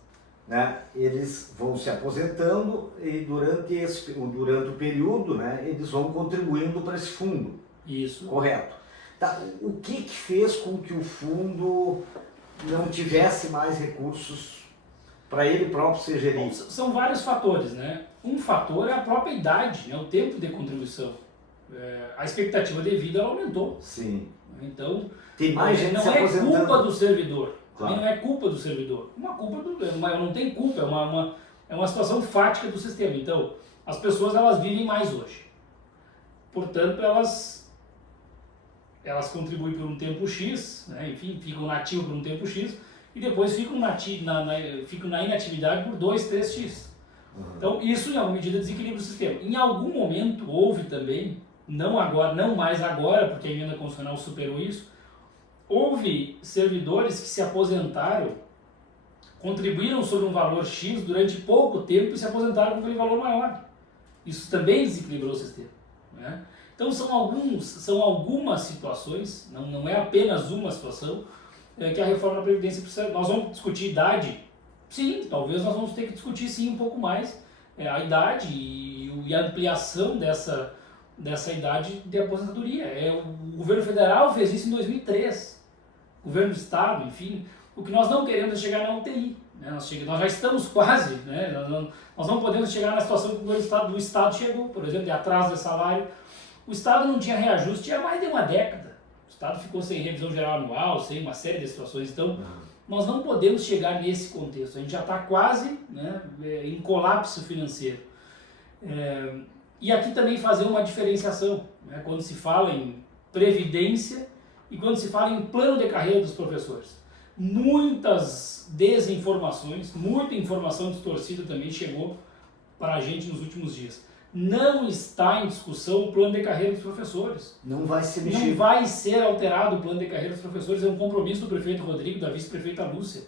né? Eles vão se aposentando e durante o período, né, eles vão contribuindo para esse fundo. Isso. Correto. Tá. O que fez com que o fundo não tivesse mais recursos para ele próprio ser gerido? Bom, são vários fatores, né? Um fator é a própria idade, né? O tempo de contribuição. A expectativa de vida ela aumentou. Sim. Então, tem mais gente se aposentando. Não é culpa do servidor. Claro. Não é culpa do servidor. Não tem culpa, é uma situação fática do sistema. Então, as pessoas elas vivem mais hoje. Portanto, elas contribuem por um tempo X, né? Enfim, ficam nativos por um tempo X e depois ficam na inatividade por 2, 3x. Então, isso em alguma medida desequilibra o sistema. Em algum momento houve também, não mais agora, porque a emenda constitucional superou isso, houve servidores que se aposentaram, contribuíram sobre um valor X durante pouco tempo e se aposentaram com aquele valor maior. Isso também desequilibrou o sistema, né? Então são algumas situações, não é apenas uma situação, que a reforma da Previdência precisa. Nós vamos discutir idade? Sim, talvez nós vamos ter que discutir sim um pouco mais a idade e a ampliação dessa idade de aposentadoria. O governo federal fez isso em 2003, o governo do estado, enfim. O que nós não queremos é chegar na UTI. Né? Nós já estamos quase, né? Nós não podemos chegar na situação que o governo do estado chegou, por exemplo, de atraso de salário. O estado não tinha reajuste há mais de uma década. O estado ficou sem revisão geral anual, sem uma série de situações. Então, nós não podemos chegar nesse contexto. A gente já está quase, né, em colapso financeiro. E aqui também fazer uma diferenciação, né, quando se fala em previdência e quando se fala em plano de carreira dos professores. Muitas desinformações, muita informação distorcida também chegou para a gente nos últimos dias. Não está em discussão o plano de carreira dos professores. Não vai ser mexido. Não vai ser alterado o plano de carreira dos professores, é um compromisso do prefeito Rodrigo, da vice-prefeita Lúcia.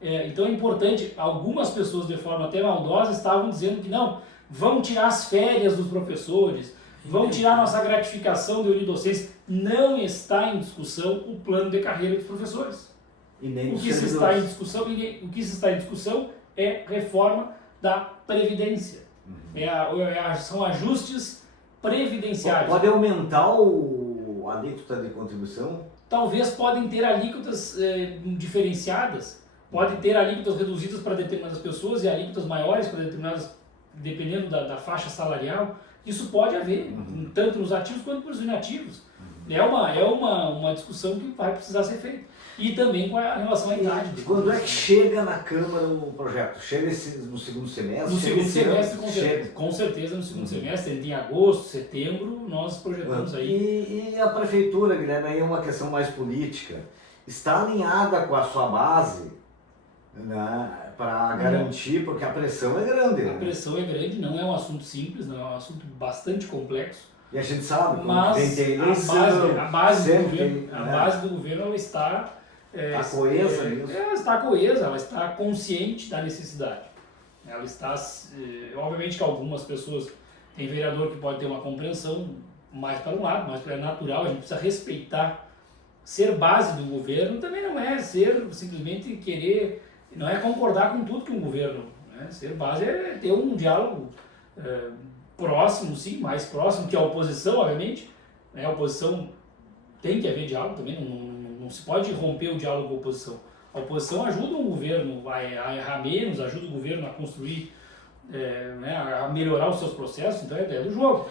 Então é importante, algumas pessoas de forma até maldosa estavam dizendo que não, vão tirar as férias dos professores, vão tirar nossa gratificação de unidocência. Não está em discussão o plano de carreira dos professores. E nem O que se está em discussão é reforma da Previdência. São ajustes previdenciários. Pode aumentar a alíquota de contribuição? Talvez podem ter alíquotas diferenciadas, pode ter alíquotas reduzidas para determinadas pessoas e alíquotas maiores para determinadas, dependendo da faixa salarial. Isso pode haver, tanto nos ativos quanto nos inativos. É uma discussão que vai precisar ser feita. E também com a relação à idade. Quando é que chega na Câmara o projeto? Chega no segundo semestre? No segundo semestre, com certeza no segundo semestre, em agosto, setembro, nós projetamos aí. E a Prefeitura, Guilherme, aí é uma questão mais política, está alinhada com a sua base, né, para garantir, porque a pressão é grande. A pressão é grande, não é um assunto simples, não é um assunto bastante complexo. E a gente sabe, mas quando tem eleição, a base do governo ela está coesa ela está coesa, ela está consciente da necessidade. Ela está, obviamente que algumas pessoas, tem vereador que pode ter uma compreensão mais para um lado, mais para natural, a gente precisa respeitar. Ser base do governo também não é ser simplesmente querer, não é concordar com tudo que um governo, né? Ser base é ter um diálogo próximo, sim, mais próximo que a oposição, obviamente. A oposição tem que haver diálogo também, não se pode romper o diálogo com a oposição. A oposição ajuda o governo a errar menos, ajuda o governo a construir, a melhorar os seus processos, então é a ideia do jogo.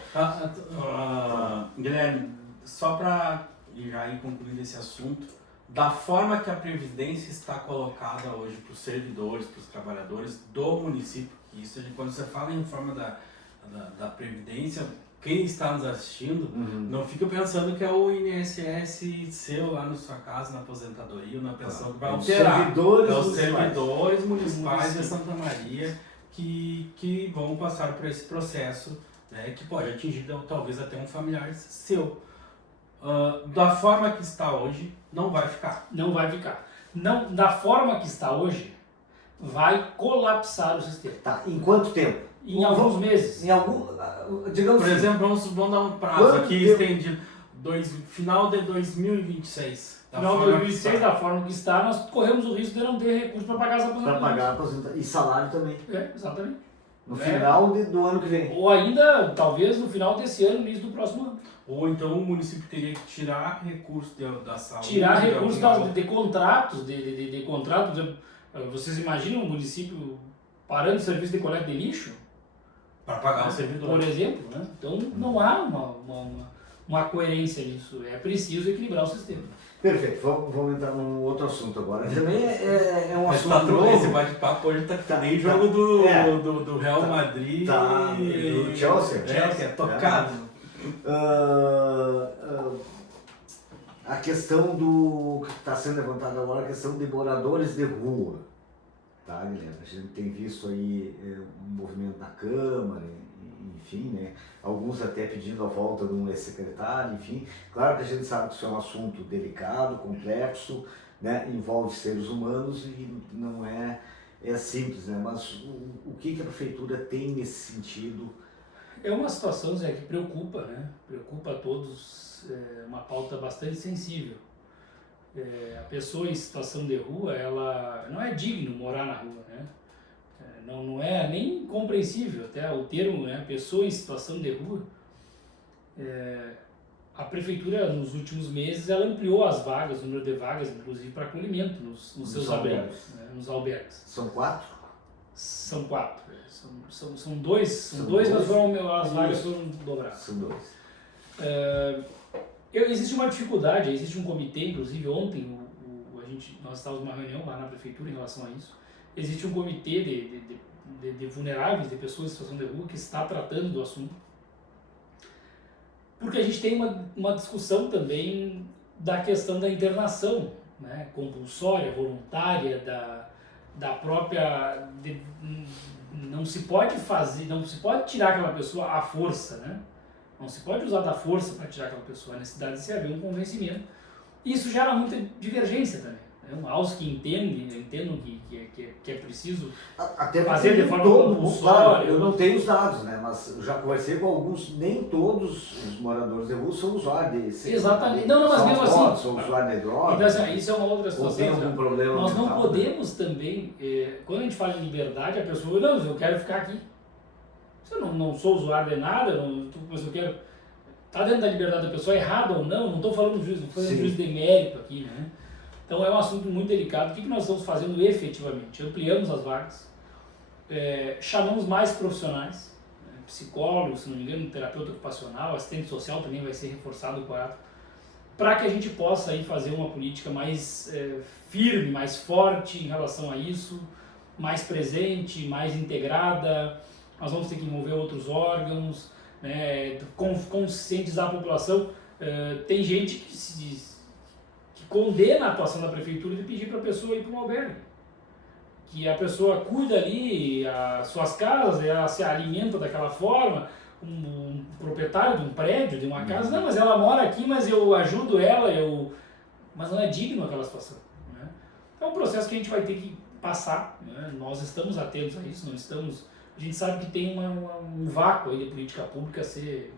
Guilherme, só para já ir concluindo esse assunto, da forma que a Previdência está colocada hoje para os servidores, para os trabalhadores do município, quando você fala em forma da Previdência, quem está nos assistindo, não fica pensando que é o INSS seu lá na sua casa, na aposentadoria, na pensão que vai alterar. Os servidores municipais de Santa Maria que vão passar por esse processo, né, que pode atingir talvez até um familiar seu. Da forma que está hoje, não vai ficar. Não vai ficar. Não, da forma que está hoje, vai colapsar o sistema. Tá, em quanto tempo? Em alguns meses. Digamos por exemplo, vamos dar um prazo aqui estendido. Final de 2026. Final de 2026, da forma que está, nós corremos o risco de não ter recurso para pagar as aposentadorias. Para pagar a aposentadoria. E salário também. Exatamente. No final do ano que vem. Ou ainda, talvez, no final desse ano, no início do próximo ano. Ou então o município teria que tirar recursos da saúde. Tirar recursos de contratos, de contratos. Vocês imaginam o município parando o serviço de coleta de lixo? Para pagar o servidor. Por exemplo, né? Então não há uma coerência nisso. É preciso equilibrar o sistema. Perfeito. Vamos entrar num outro assunto agora. Também é um assunto novo. Esse bate-papo hoje tá nem jogo do Real Madrid. Do Chelsea. É tocado. A questão do que está sendo levantada agora, a questão de moradores de rua. Tá, Guilherme? A gente tem visto aí um movimento na Câmara, enfim, né? Alguns até pedindo a volta de um ex-secretário, enfim. Claro que a gente sabe que isso é um assunto delicado, complexo, né? Envolve seres humanos e não é simples, né? Mas o que a Prefeitura tem nesse sentido É uma situação, Zé, que preocupa, né? Preocupa a todos, é uma pauta bastante sensível. A pessoa em situação de rua, ela não é digno morar na rua, né? Não é nem compreensível, até o termo, né? Pessoa em situação de rua. A prefeitura, nos últimos meses, ela ampliou as vagas, o número de vagas, inclusive, para acolhimento nos seus abrigos, né? Nos albergues. São 4? São 4. São dois, São mas dois? as vagas foram dobradas. São 2. Existe uma dificuldade, existe um comitê, inclusive ontem nós estávamos numa reunião lá na prefeitura em relação a isso. Existe um comitê de vulneráveis, de pessoas em situação de rua, que está tratando do assunto. Porque a gente tem uma discussão também da questão da internação, né, compulsória, voluntária, da própria... não se pode tirar aquela pessoa à força, né? Não se pode usar da força para tirar aquela pessoa, a necessidade de se haver um convencimento. E isso gera muita divergência também. Né? Aos que entendam que é preciso Até fazer de forma compulsória. Claro, eu não tenho os dados, né? Mas já conversei com alguns, nem todos os moradores de rua são usuários de... Exatamente. Não, mas mesmo assim... São usuários de drogas. Então, assim, isso é uma outra situação. Ou tem algum problema Nós não mental, podemos também... quando a gente fala em liberdade, a pessoa... Não, eu quero ficar aqui. Se eu não sou usuário de nada, mas eu quero... Está dentro da liberdade da pessoa, errado ou não estou falando de juízo, estou falando de juízo de mérito aqui, né? Então é um assunto muito delicado. O que nós estamos fazendo efetivamente? Ampliamos as vagas, chamamos mais profissionais, né? Psicólogos, se não me engano, terapeuta ocupacional, assistente social também vai ser reforçado o quadro, para que a gente possa aí fazer uma política mais firme, mais forte em relação a isso, mais presente, mais integrada. Nós vamos ter que envolver outros órgãos, né, conscientizar a população. Tem gente que condena a atuação da prefeitura de pedir para a pessoa ir para um albergue. Que a pessoa cuida ali as suas casas, ela se alimenta daquela forma, um proprietário de um prédio, de uma casa, não, mas ela mora aqui, mas eu ajudo ela, mas não é digno aquela situação. Né? Então é um processo que a gente vai ter que passar, né? Nós estamos atentos a isso, não estamos... A gente sabe que tem um vácuo aí de política pública a ser...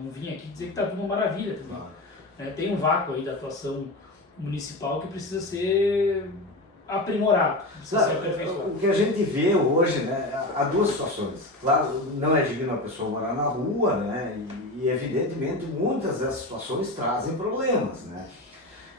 não vim aqui dizer que está tudo uma maravilha também. Tem um vácuo aí da atuação municipal que precisa ser aprimorado, precisa ser aperfeiçoado. O que a gente vê hoje, né, há duas situações. Claro, não é digno a pessoa morar na rua, né, e evidentemente muitas dessas situações trazem problemas, né.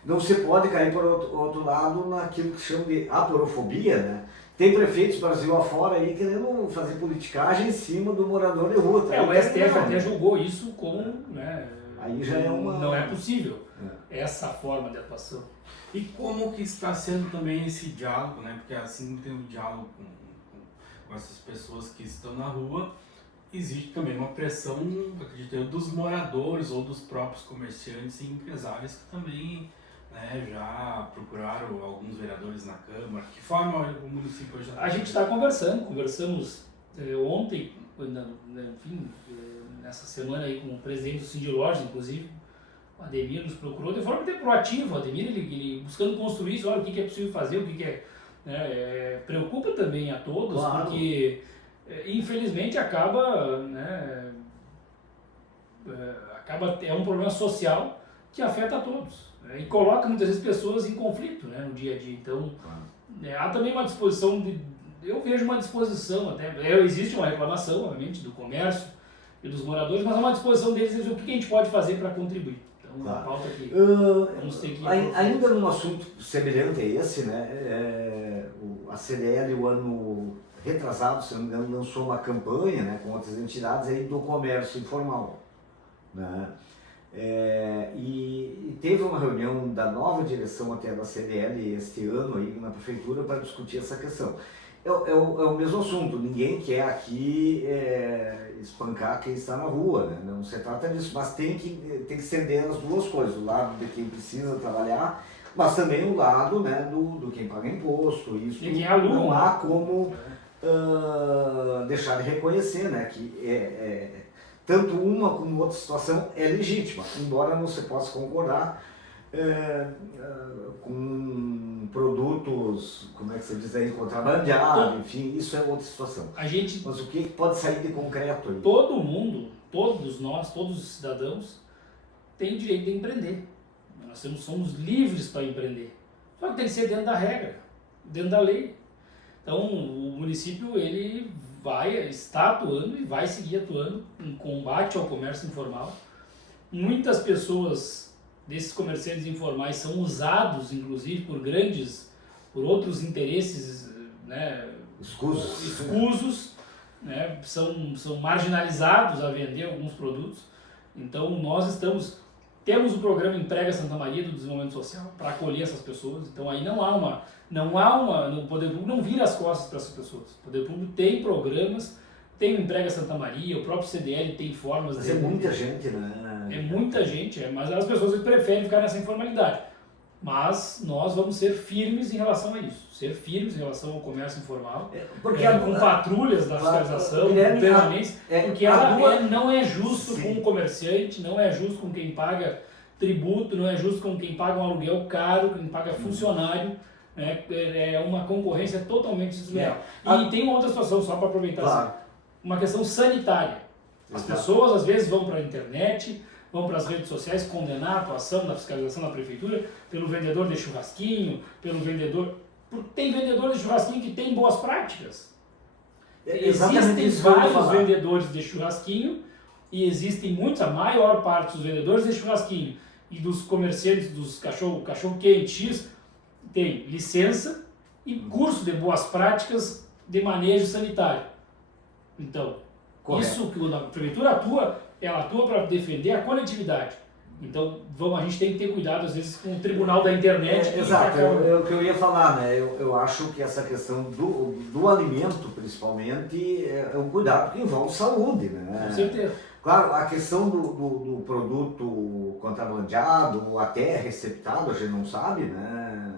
Não se pode cair por outro lado naquilo que chama de aporofobia, né. Tem prefeitos Brasil afora aí querendo fazer politicagem em cima do morador de rua. O STF até julgou isso como, né, aí já é uma... não é possível essa forma de atuação. E como que está sendo também esse diálogo, né? Porque assim tem um diálogo com essas pessoas que estão na rua, existe também uma pressão, acredito eu, dos moradores ou dos próprios comerciantes e empresários que também... né, já procuraram alguns vereadores na Câmara. Que forma o município já... A gente está conversamos ontem, enfim, nessa semana aí com o presidente do Sindilógia, inclusive, o Ademir nos procurou de forma até proativa. O Ademir, ele buscando construir isso, olha o que é possível fazer, o que é... preocupa também a todos, claro. Porque infelizmente acaba, né, é um problema social que afeta a todos. E coloca muitas vezes pessoas em conflito, né, no dia a dia. Então, há também uma disposição, eu vejo uma disposição até, existe uma reclamação, obviamente, do comércio e dos moradores, mas há uma disposição deles de dizer o que a gente pode fazer para contribuir. Então, uma pauta aqui. Vamos ter que... Ainda num assunto semelhante a esse, né, a CDL, o ano retrasado, se não me engano, lançou uma campanha, né, com outras entidades aí do comércio informal, né? E teve uma reunião da nova direção até da CDL este ano aí na prefeitura para discutir essa questão. É o mesmo assunto, ninguém quer aqui espancar quem está na rua, né? Não se trata disso, mas tem que ceder as duas coisas, o lado de quem precisa trabalhar, mas também o lado, né, do quem paga imposto. Isso não há como deixar de reconhecer, né, que tanto uma como outra situação é legítima, embora não se possa concordar com um produto produtos, como é que você diz aí, contrabandeados, enfim, isso é outra situação. Mas o que pode sair de concreto aí? Todo mundo, todos nós, todos os cidadãos, têm direito de empreender. Nós somos livres para empreender. Só que tem que ser dentro da regra, dentro da lei. Então, o município ele está atuando e vai seguir atuando em combate ao comércio informal. Muitas pessoas desses comerciantes informais são usados, inclusive, por outros interesses, né, escusos, né, são marginalizados a vender alguns produtos. Então, temos o programa Emprega Santa Maria do Desenvolvimento Social para acolher essas pessoas. Então, aí o Poder Público não vira as costas para essas pessoas. O Poder Público tem programas, tem o Emprega Santa Maria, o próprio CDL tem formas Mas é muita gente, né? É muita gente, mas as pessoas preferem ficar nessa informalidade. Mas nós vamos ser firmes em relação a isso, ser firmes em relação ao comércio informal, com patrulhas da fiscalização, com permanência, porque não é justo com o comerciante, não é justo com quem paga tributo, não é justo com quem paga um aluguel caro, quem paga funcionário, né? É uma concorrência totalmente desleal. E tem uma outra situação, só para aproveitar, assim, uma questão sanitária. As pessoas às vezes vão para a internet, vão para as redes sociais condenar a atuação da fiscalização da prefeitura pelo vendedor de churrasquinho, tem vendedor de churrasquinho que tem boas práticas. Existem vários vendedores de churrasquinho e existem a maior parte dos vendedores de churrasquinho e dos comerciantes dos cachorro quente X tem licença e curso de boas práticas de manejo sanitário. Então, isso que a prefeitura ela atua para defender a coletividade. Então, a gente tem que ter cuidado, às vezes, com o tribunal da internet. Exato, é o que eu ia falar, né? Eu acho que essa questão do alimento, principalmente, é um cuidado que envolve saúde, né? Com certeza. Claro, a questão do produto contrabandeado ou até receptado, a gente não sabe, né?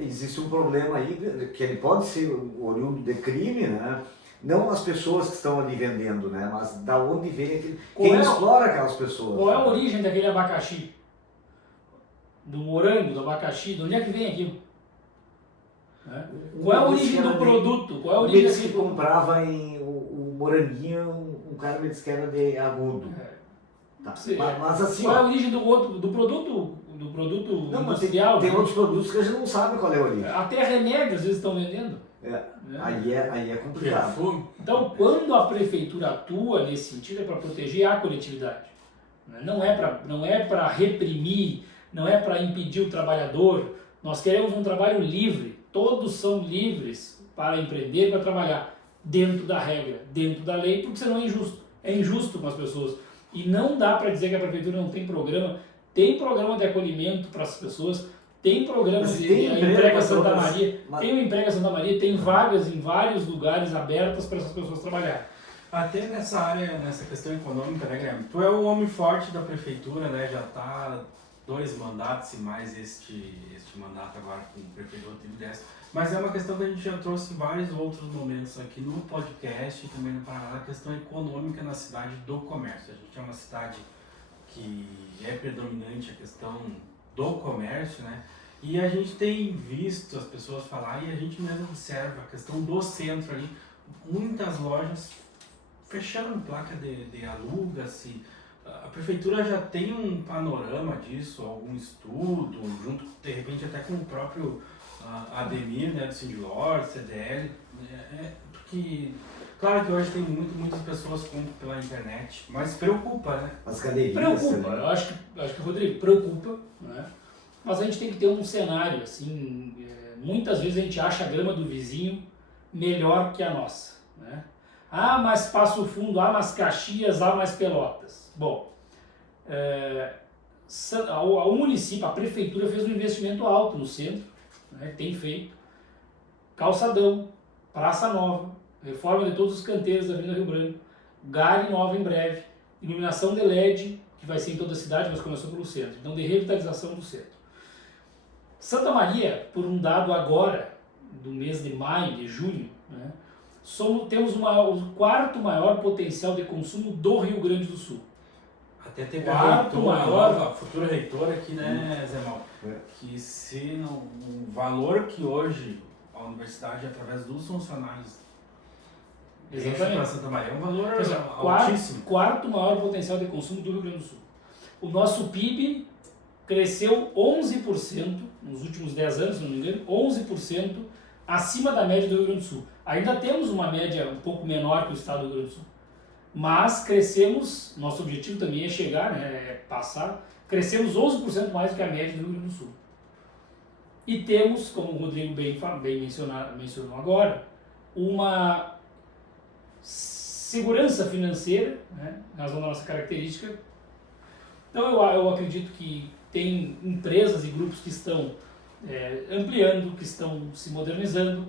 Existe um problema aí, que ele pode ser oriundo de crime, né? Não as pessoas que estão ali vendendo, né? Mas da onde vem quem explora aquelas pessoas. Qual é a origem daquele abacaxi? Do morango, do abacaxi, de onde é que vem aquilo? Qual é a origem do produto? Qual é a origem daquele que comprava o moranguinho, um cara me disse que era de agudo. Tá. Mas assim, qual é a origem do produto? Do produto não, industrial? Tem outros produtos que a gente não sabe qual é a origem. Até remédios às vezes estão vendendo. Aí é complicado. Então, quando a prefeitura atua nesse sentido, é para proteger a coletividade. Não é para reprimir, não é para impedir o trabalhador. Nós queremos um trabalho livre. Todos são livres para empreender, para trabalhar dentro da regra, dentro da lei, porque senão é injusto. É injusto com as pessoas. E não dá para dizer que a prefeitura não tem programa. Tem programa de acolhimento para as pessoas. Tem programas de Emprega Santa Maria, tem o Emprega Santa Maria, tem vagas em vários lugares abertas para essas pessoas trabalharem. Até nessa área, nessa questão econômica, né, Guilherme? Tu é o homem forte da prefeitura, né? Já está 2 mandatos e mais este mandato agora com o prefeito Rodrigo Dessa. Mas é uma questão que a gente já trouxe em vários outros momentos aqui no podcast e também no Paraná, a questão econômica na cidade do comércio. A gente é uma cidade que é predominante a questão do comércio, né? E a gente tem visto as pessoas falar e a gente mesmo observa a questão do centro ali, muitas lojas fechando placa de aluga-se. A prefeitura já tem um panorama disso, algum estudo, junto de repente até com o próprio Ademir, né, do Sindilor, CDL, porque claro que hoje tem muitas pessoas compram pela internet, mas preocupa, né? As cadeirinhas. Preocupa, eu acho que Rodrigo, preocupa, né? Mas a gente tem que ter um cenário, assim, muitas vezes a gente acha a grama do vizinho melhor que a nossa, né? Mas Passo Fundo, mais Caxias, mais Pelotas. Bom, o município, a prefeitura fez um investimento alto no centro, né? Tem feito calçadão, Praça Nova, reforma de todos os canteiros da Avenida Rio Branco, Gare nova em breve, iluminação de LED, que vai ser em toda a cidade, mas começou pelo centro, então de revitalização do centro. Santa Maria, por um dado agora, do mês de maio, de junho, né, temos o 4º maior potencial de consumo do Rio Grande do Sul. Até teve a futura reitora aqui, né, Zé Mal? Que se não valor que hoje a universidade, através dos funcionários, para Santa Maria, é um valor altíssimo. Quarto maior potencial de consumo do Rio Grande do Sul. O nosso PIB cresceu 11% nos últimos 10 anos, se não me engano, 11% acima da média do Rio Grande do Sul. Ainda temos uma média um pouco menor que o estado do Rio Grande do Sul. Mas crescemos, nosso objetivo também é chegar, né, é passar, crescemos 11% mais do que a média do Rio Grande do Sul. E temos, como o Rodrigo bem mencionou agora, uma segurança financeira, né, em razão da nossa característica. Então eu acredito que tem empresas e grupos que estão ampliando, que estão se modernizando.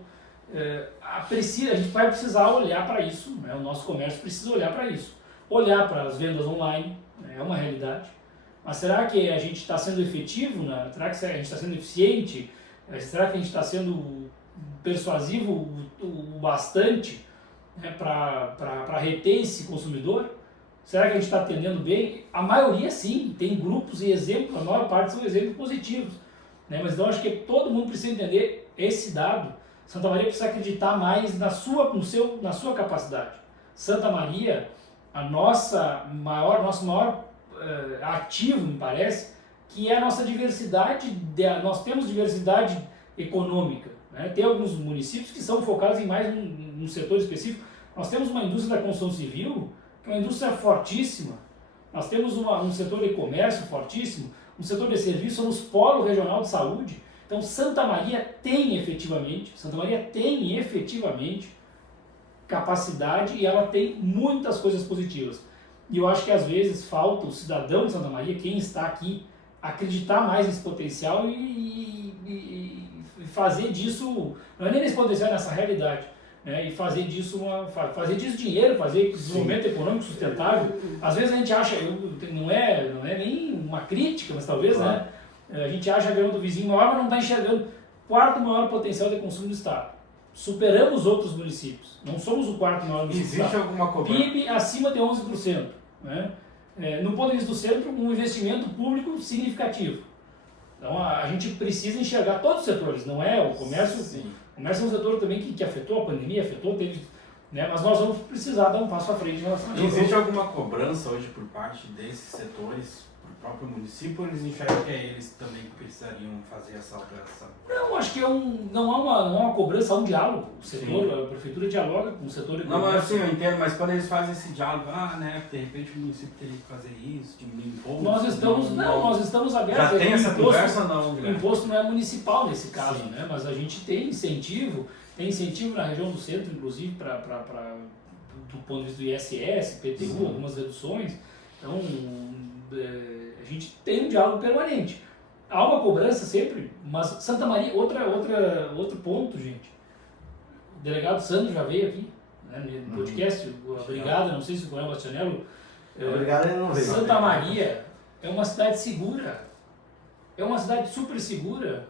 A gente vai precisar olhar para isso, né? O nosso comércio precisa olhar para isso. Olhar para as vendas online, né? É uma realidade. Mas será que a gente está sendo efetivo? Né? Será que a gente está sendo eficiente? Será que a gente está sendo persuasivo o bastante, né, para reter esse consumidor? Será que a gente está atendendo bem? A maioria sim, tem grupos e exemplos, a maior parte são exemplos positivos. Né? Mas então acho que todo mundo precisa entender esse dado. Santa Maria precisa acreditar mais na sua capacidade. Santa Maria, nosso maior ativo, me parece, que é a nossa diversidade, nós temos diversidade econômica. Né? Tem alguns municípios que são focados em mais um setor específico. Nós temos uma indústria da construção civil, que é uma indústria fortíssima. Nós temos um setor de comércio fortíssimo, um setor de serviços, somos polo regional de saúde. Então Santa Maria tem efetivamente capacidade e ela tem muitas coisas positivas. E eu acho que às vezes falta o cidadão de Santa Maria, quem está aqui, acreditar mais nesse potencial e fazer disso, não é nem nesse potencial, nessa realidade, né? E fazer disso dinheiro, fazer desenvolvimento econômico sustentável. Às vezes a gente acha, não é nem uma crítica, mas talvez, né? A gente acha a grama do vizinho maior, mas não está enxergando. Quarto maior potencial de consumo do estado. Superamos outros municípios. Não somos o quarto maior município. Existe alguma cobrança? PIB acima de 11%. Né? No ponto de vista do centro, um investimento público significativo. Então a gente precisa enxergar todos os setores, não é? O comércio, o comércio é um setor também que afetou, a pandemia teve, né? Mas nós vamos precisar dar um passo à frente em relação a isso. Existe alguma cobrança hoje por parte desses setores, por próprio município, ou eles enxergam que é eles também que precisariam fazer essa alteração? Não, acho que não há uma cobrança, há um diálogo. O setor, a prefeitura dialoga com o setor de Não, mas comércio. assim, eu entendo, mas quando eles fazem esse diálogo, né, de repente o município teria que fazer isso, diminuir imposto. Nós estamos abertos. Já tem essa conversa não, O imposto não é municipal nesse caso, né? Mas a gente tem incentivo na região do centro, inclusive, do ponto de vista do ISS, PTU, algumas reduções. Então, a gente tem um diálogo permanente. Há uma cobrança sempre, mas Santa Maria, outro ponto, gente. O delegado Sandro já veio aqui, né, no podcast, a Brigada, não sei se o Coronel Bastianello. Obrigado, ele não veio. Santa Maria é uma cidade segura, é uma cidade super segura,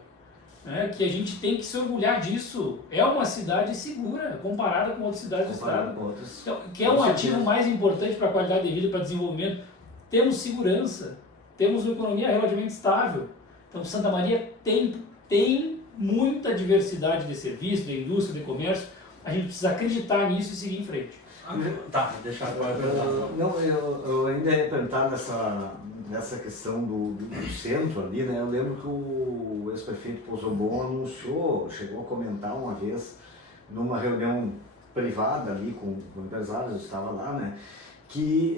né, que a gente tem que se orgulhar disso. É uma cidade segura, comparada com outras cidades do estado. Então, que é um ativo mais importante para a qualidade de vida e para o desenvolvimento. Temos segurança, temos uma economia relativamente estável. Então, Santa Maria tem muita diversidade de serviços, de indústria, de comércio. A gente precisa acreditar nisso e seguir em frente. Tá, deixa agora. Eu ainda ia perguntar nessa questão do centro ali, né? Eu lembro que o ex-prefeito Pozzobon chegou a comentar uma vez, numa reunião privada ali com empresários, eu estava lá, né? Que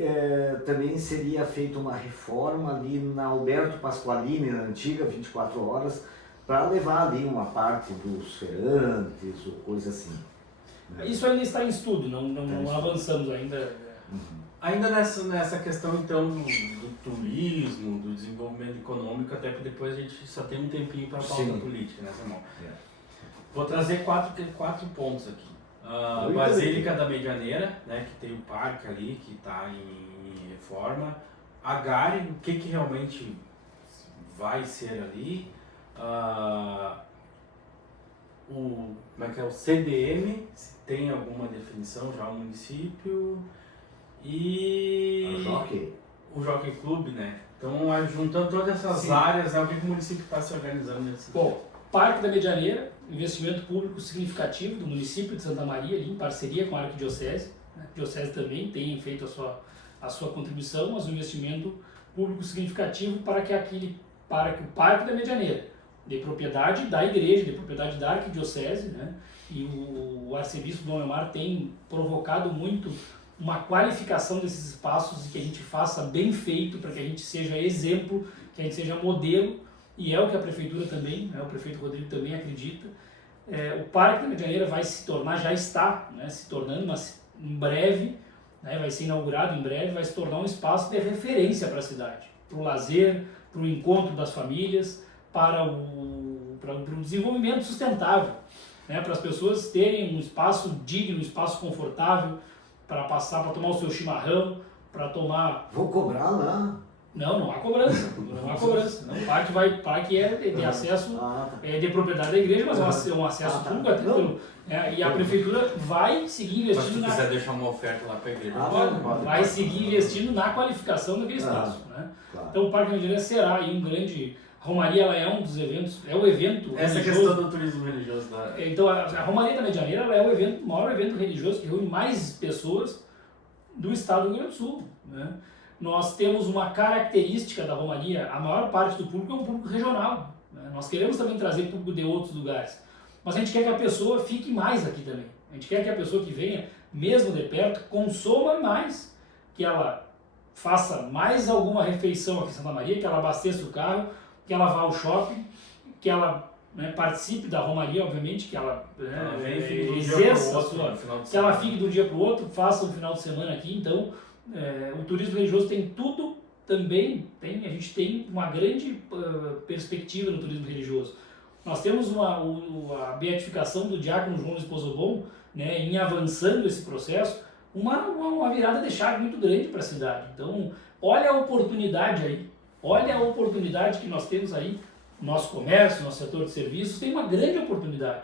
também seria feita uma reforma ali na Alberto Pasqualini, na antiga 24 horas, para levar ali uma parte dos feirantes ou coisa assim. Né? Isso ainda está em estudo, não avançamos ainda. Ainda nessa questão então do turismo, do desenvolvimento econômico, até que depois a gente só tem um tempinho para a pauta política, né, Samuel? Vou trazer quatro pontos aqui. Basílica da Medianeira, né, que tem o parque ali, que está em reforma. A Gare, o que realmente vai ser ali. O CDM, se tem alguma definição já no município. E o Jockey Club, né? Então, juntando todas essas áreas, o que o município está se organizando nesse Bom, Parque da Medianeira, investimento público significativo do município de Santa Maria, ali, em parceria com a Arquidiocese. A Arquidiocese também tem feito a sua contribuição, mas um investimento público significativo para que o Parque da Medianeira, de propriedade da igreja, de propriedade da Arquidiocese, né? E o arcebispo Dom Leomar tem provocado muito uma qualificação desses espaços e que a gente faça bem feito para que a gente seja exemplo, que a gente seja modelo, e é o que a prefeitura também, o prefeito Rodrigo também acredita. O Parque da Medianeira vai se tornar, já está, né, se tornando, mas em breve, né, vai ser inaugurado em breve, vai se tornar um espaço de referência para a cidade, para o lazer, para o encontro das famílias, para o desenvolvimento sustentável, né, para as pessoas terem um espaço digno, um espaço confortável, para passar, para tomar o seu chimarrão, para tomar... Vou cobrar lá? Não há cobrança, não há cobrança. Não, o parque é de acesso, é de propriedade da igreja, mas é um acesso público até pelo... e a prefeitura vai seguir investindo Mas se quiser deixar uma oferta lá para a igreja, vai seguir investindo na qualificação daquele espaço. Né? Claro. Então o Parque da Medianeira será aí um grande... A Romaria ela é um dos eventos, é o evento essa religioso. Questão do turismo religioso. Então a Romaria da Medianeira ela é o maior evento religioso que reúne mais pessoas do estado do Rio Grande do Sul. Né? Nós temos uma característica da Romaria, a maior parte do público é um público regional. Né? Nós queremos também trazer público de outros lugares, mas a gente quer que a pessoa fique mais aqui também. A gente quer que a pessoa que venha, mesmo de perto, consoma mais, que ela faça mais alguma refeição aqui em Santa Maria, que ela abasteça o carro, que ela vá ao shopping, que ela participe da Romaria, obviamente, que ela exerça a sua... Que ela fique de um dia para o outro, faça um final de semana aqui. Então, o turismo religioso tem tudo também, a gente tem uma grande perspectiva no turismo religioso. Nós temos a beatificação do diácono João Luiz Pozobon, né, em avançando esse processo, uma virada de chave muito grande para a cidade. Então, olha a oportunidade aí, olha a oportunidade que nós temos aí, nosso comércio, nosso setor de serviços, tem uma grande oportunidade.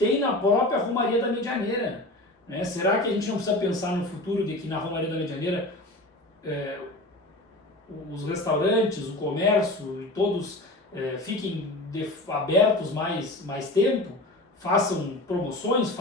Tem na própria Romaria da Medianeira. Né? Será que a gente não precisa pensar no futuro de que na Romaria da Medianeira os restaurantes, o comércio e todos fiquem abertos mais tempo, façam promoções,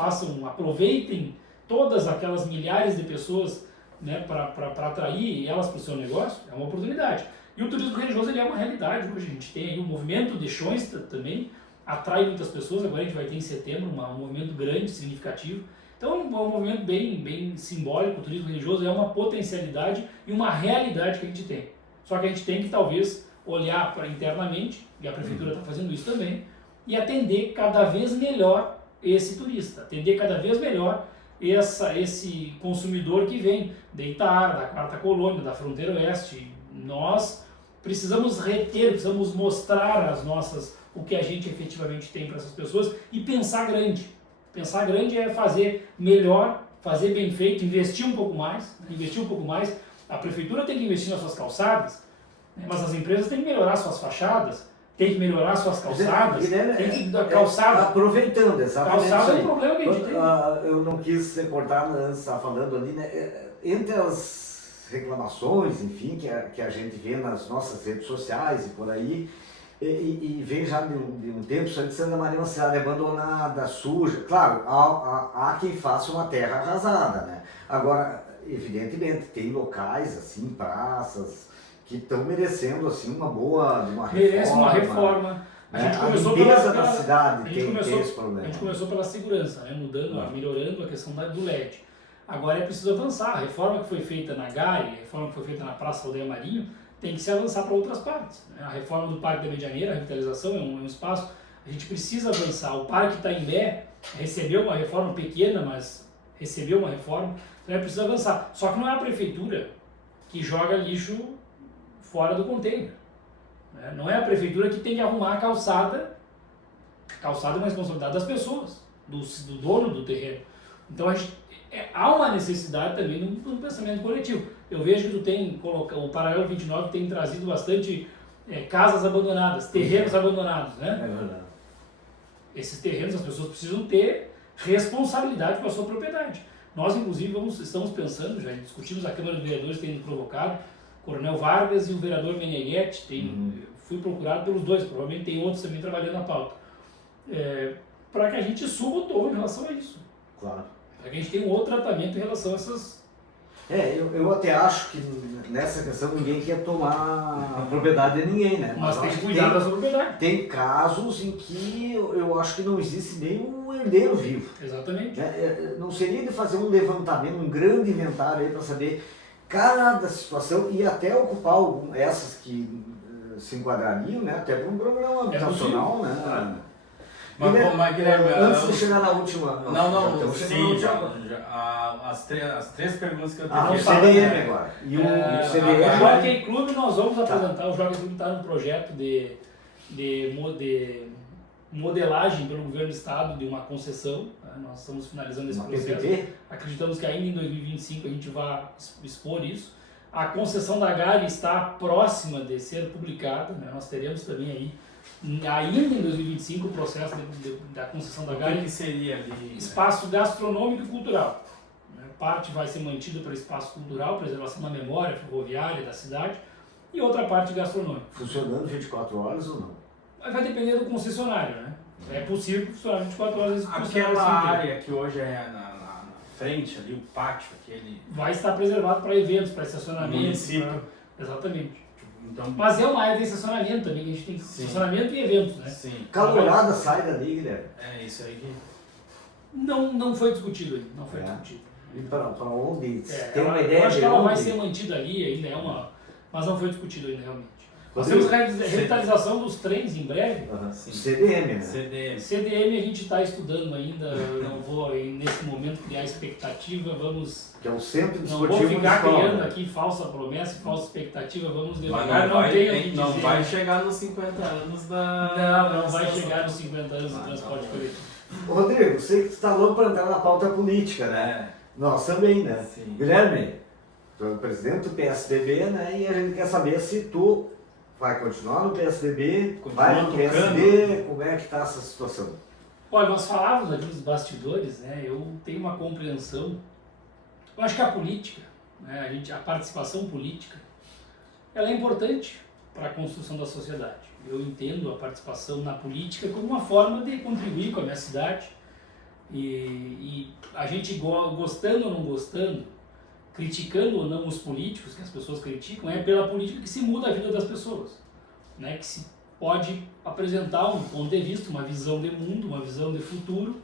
aproveitem todas aquelas milhares de pessoas, né, para atrair elas para o seu negócio? É uma oportunidade. E o turismo religioso ele é uma realidade hoje. A gente tem aí o movimento de Chões também, atrai muitas pessoas. Agora a gente vai ter em setembro um movimento grande, significativo. Então é um movimento bem simbólico. O turismo religioso é uma potencialidade e uma realidade que a gente tem. Só que a gente tem que talvez olhar para internamente, e a prefeitura está fazendo isso também, e atender cada vez melhor esse turista, atender cada vez melhor esse consumidor que vem de Itara, da Quarta Colônia, da Fronteira Oeste. Nós precisamos precisamos mostrar o que a gente efetivamente tem para essas pessoas e pensar grande. Pensar grande é fazer melhor, fazer bem feito, investir um pouco mais. A prefeitura tem que investir nas suas calçadas, né, mas as empresas têm que melhorar suas fachadas, tem que melhorar suas calçadas, tem que calçada. Aproveitando, exatamente. Calçada é um problema que a gente tem. Eu não quis ser cortado antes, estava falando ali, né? Entre as reclamações, enfim, que a gente vê nas nossas redes sociais e por aí, e vem já de um tempo, só de Santa Maria é uma cidade abandonada, suja. Claro, há quem faça uma terra arrasada, né? Agora, evidentemente, tem locais, assim, praças, que estão merecendo assim uma reforma. Merece uma reforma. A gente começou a limpeza da cidade tem esse problema. A gente começou pela segurança, né? Melhorando a questão do LED. Agora é preciso avançar. A reforma que foi feita na Gare, a reforma que foi feita na Praça Aldeia Marinho, tem que se avançar para outras partes. Né? A reforma do Parque da Medianeira, a revitalização é um espaço. A gente precisa avançar. O Parque Itaimbé recebeu uma reforma pequena, mas recebeu uma reforma. Então é preciso avançar. Só que não é a prefeitura que joga lixo fora do container. Né? Não é a prefeitura que tem que arrumar a calçada. A calçada é uma responsabilidade das pessoas, do dono do terreno. Então há uma necessidade também no pensamento coletivo. Eu vejo que o Paralelo 29 tem trazido bastante casas abandonadas, terrenos abandonados. Né? É verdade. Esses terrenos as pessoas precisam ter responsabilidade com a sua propriedade. Nós, inclusive, estamos pensando, já discutimos, a Câmara de Vereadores tem provocado, Coronel Vargas e o vereador Meneghetti, fui procurado pelos dois, provavelmente tem outros também trabalhando na pauta. para que a gente suba o tom em relação a isso. Claro. Para que a gente tenha um outro tratamento em relação a essas... Eu até acho que nessa questão ninguém quer tomar a propriedade de ninguém, né? Mas tem acho que que cuidar da sua propriedade. tem casos em que eu acho que não existe nem um herdeiro vivo. Exatamente. Não seria de fazer um levantamento, um grande inventário aí para saber cada situação e até ocupar essas que se enquadrariam, né? Até para um programa habitacional, né? Claro. Mas Guilherme, Antes de chegar na última. Sim, as três perguntas que eu tenho. O CDM agora. E o O CDM. Jockey Club nós vamos apresentar. O Jockey Club está no projeto de modelagem pelo governo do estado de uma concessão. Né? Nós estamos finalizando esse processo. PPP? Acreditamos que ainda em 2025 a gente vai expor isso. A concessão da GARI está próxima de ser publicada. Né? Nós teremos também aí, ainda em 2025, o processo da concessão da GARI. O que seria ali? Espaço gastronômico e cultural. Parte vai ser mantida para espaço cultural, preservação da memória ferroviária da cidade, e outra parte gastronômica. Funcionando 24 horas ou não? Vai depender do concessionário, né? É possível funcionar 24 horas. Aquela área que hoje é na frente ali, o pátio, aquele... Vai estar preservado para eventos, para estacionamento. Município. Exatamente. Então, Mas é uma área de estacionamento também, que a gente tem estacionamento e eventos, né? sim. Calorada sai dali, Guilherme. É isso aí que... Não foi discutido ainda, não foi discutido. E para onde? Tem uma ideia eu acho de que ela vai onde? ser mantida ali, ainda mas não foi discutido ainda realmente. Nós Rodrigo, temos revitalização dos trens em breve. CDM, né? CDM a gente está estudando ainda, eu não vou nesse momento criar expectativa, Que é o Centro não Desportivo vou ficar Municipal, criando né? aqui falsa promessa e falsa expectativa, vamos Mas devagar, não tenho o que dizer. não vai chegar nos 50 anos da... Não vai chegar nos 50 anos do transporte coletivo. Rodrigo, você que está louco para entrar na pauta política, né? Nós também, né? Sim. Guilherme, tu é o presidente do PSDB, né? E a gente quer saber se tu vai continuar no PSDB, vai no PSD, como é que está essa situação? Olha, nós falávamos ali dos bastidores, né? Eu tenho uma compreensão. Eu acho que a política, né? A participação política, ela é importante para a construção da sociedade. Eu entendo a participação na política como uma forma de contribuir com a minha cidade. E a gente, gostando ou não gostando, criticando ou não os políticos, que as pessoas criticam, é pela política que se muda a vida das pessoas, né? Que se pode apresentar um ponto de vista, uma visão de mundo, uma visão de futuro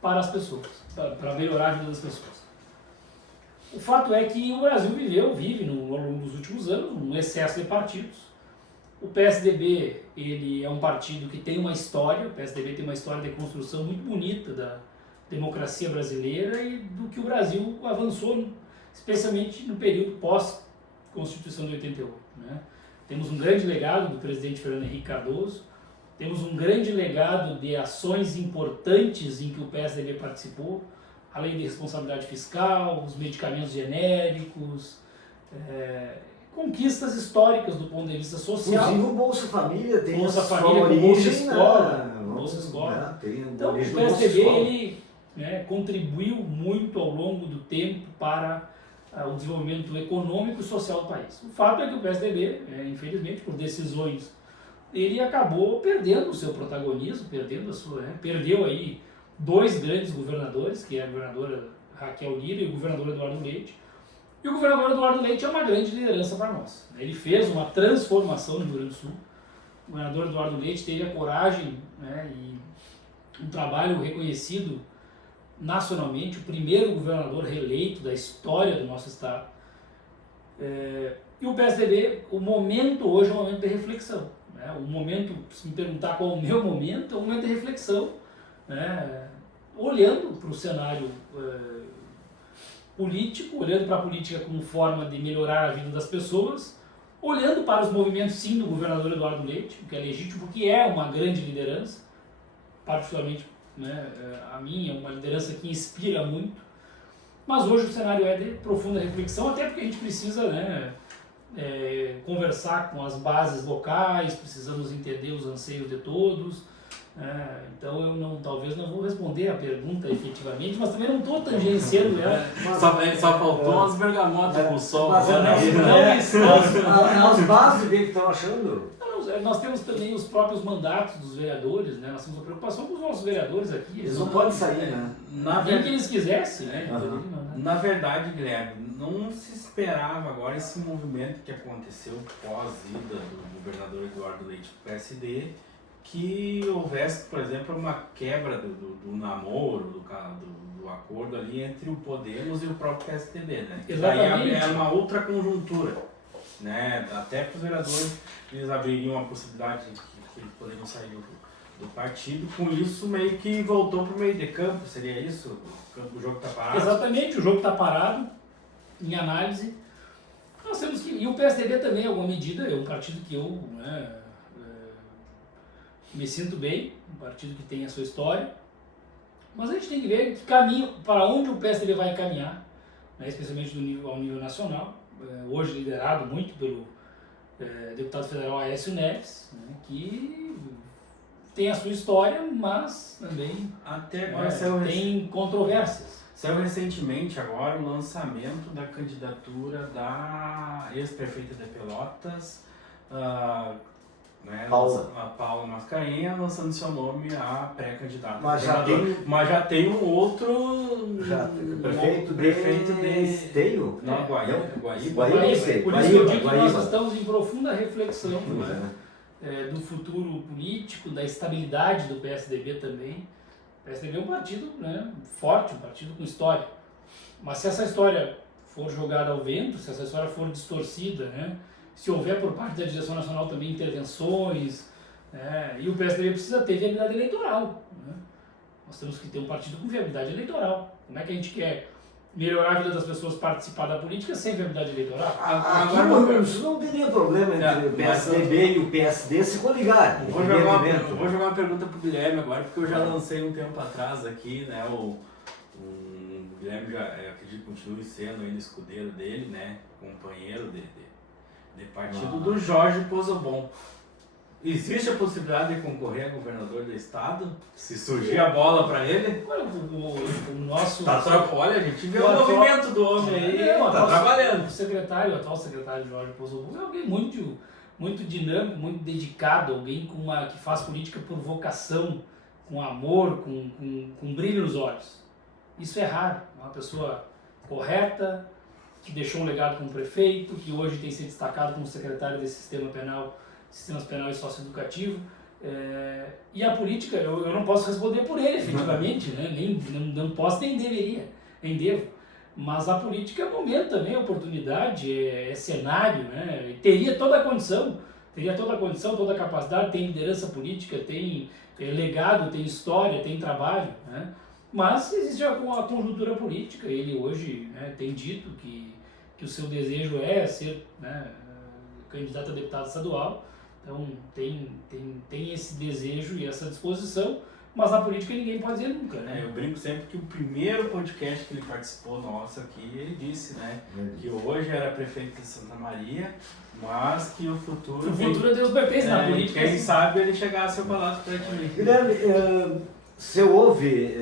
para as pessoas, para melhorar a vida das pessoas. O fato é que o Brasil vive ao longo dos últimos anos um excesso de partidos. O PSDB, ele é um partido que tem uma história, o PSDB tem uma história de construção muito bonita da democracia brasileira e do que o Brasil avançou, especialmente no período pós-Constituição de 88. Né? Temos um grande legado do presidente Fernando Henrique Cardoso, temos um grande legado de ações importantes em que o PSDB participou, a lei de responsabilidade fiscal, os medicamentos genéricos, conquistas históricas do ponto de vista social. Inclusive o Bolsa Família tem Bolsa sua Família, origem, Bolsa Escola, né? Bolsa Escola. Então o PSDB ele, contribuiu muito ao longo do tempo para o desenvolvimento econômico e social do país. O fato é que o PSDB, infelizmente, por decisões, ele acabou perdendo o seu protagonismo, perdeu aí dois grandes governadores, que é a governadora Raquel Lira e o governador Eduardo Leite. E o governador Eduardo Leite é uma grande liderança para nós. Ele fez uma transformação no Rio Grande do Sul. O governador Eduardo Leite teve a coragem, e um trabalho reconhecido nacionalmente, o primeiro governador reeleito da história do nosso estado. E o PSDB, o momento hoje é um momento de reflexão. O momento, se me perguntar qual é o meu momento, é um momento de reflexão, olhando para o cenário político, olhando para a política como forma de melhorar a vida das pessoas, olhando para os movimentos, sim, do governador Eduardo Leite, o que é legítimo, porque é uma grande liderança, particularmente a minha, uma liderança que inspira muito, mas hoje o cenário é de profunda reflexão, até porque a gente precisa conversar com as bases locais, precisamos entender os anseios de todos. Então eu talvez não vou responder a pergunta efetivamente, mas também não estou tangenciando ela. Só faltou umas bergamotas com o sol. As bases o que estão achando? nós temos também os próprios mandatos dos vereadores, né? Nós temos a preocupação com os nossos vereadores aqui. Eles não podem sair, né? Nem que eles quisessem, né? Na verdade, Guilherme, não se esperava agora esse movimento que aconteceu pós-ida do governador Eduardo Leite do PSD, que houvesse, por exemplo, uma quebra do namoro, do acordo ali entre o Podemos e o próprio PSDB, né? Exatamente. Daí era uma outra conjuntura, né? Até para os vereadores, eles abririam a possibilidade de que eles poderiam sair do partido. Com isso, meio que voltou para o meio de campo, seria isso? O jogo está parado? Exatamente, o jogo está parado, em análise. Nós temos que... E o PSDB também, em alguma medida, é um partido que eu, né, me sinto bem, um partido que tem a sua história. Mas a gente tem que ver que caminho, para onde o PSDB vai encaminhar, né, especialmente ao nível nacional, hoje liderado muito pelo deputado federal Aécio Neves, né, que tem a sua história, mas também até agora tem controvérsias. Saiu recentemente agora o lançamento da candidatura da ex-prefeita de Pelotas, né, a Paula Mascarenhas, lançando seu nome a pré-candidata. Mas já tem um outro prefeito de Esteio? Não, Guaíba. Por isso que eu digo que nós estamos em profunda reflexão, do futuro político, da estabilidade do PSDB também. O PSDB é um partido, né, forte, um partido com história. Mas se essa história for jogada ao vento, se essa história for distorcida, né, se houver por parte da direção nacional também intervenções, né, e o PSDB precisa ter viabilidade eleitoral, né? Nós temos que ter um partido com viabilidade eleitoral. Como é que a gente quer melhorar a vida das pessoas, participar da política sem viabilidade eleitoral? Agora, isso não teria problema entre o PSDB e o PSD se coligarem. Vou jogar uma pergunta pro Guilherme agora, porque eu já lancei um tempo atrás aqui, né? O Guilherme já, acredito que continue sendo ainda escudeiro dele, né? Companheiro de partido do Jorge Pozobon. Existe a possibilidade de concorrer a governador do estado? Se surgir a bola para ele? Olha, o nosso... Olha, a gente vê o movimento do homem aí, tá trabalhando. O atual secretário Jorge Pozobon é alguém muito dinâmico, muito dedicado, alguém que faz política por vocação, com amor, com brilho nos olhos. Isso é raro. É uma pessoa correta, que deixou um legado como prefeito, que hoje tem se destacado como secretário desse sistemas penal e socioeducativo. E a política, eu não posso responder por ele, efetivamente, né? Não posso nem deveria, nem devo. Mas a política é momento também, é oportunidade, é cenário, né? Teria toda a condição, toda a capacidade, tem liderança política, tem legado, tem história, tem trabalho, né? Mas existe a conjuntura política. Ele hoje, né, tem dito que o seu desejo é ser, né, candidato a deputado estadual. Então tem esse desejo e essa disposição, mas na política ninguém pode dizer nunca, né? Eu brinco sempre que o primeiro podcast que ele participou nosso aqui, ele disse, né, que hoje era prefeito de Santa Maria, mas que o futuro... O futuro é Deus pertence na política. Quem sabe ele chegasse ao Palácio praticamente. Guilherme, você ouve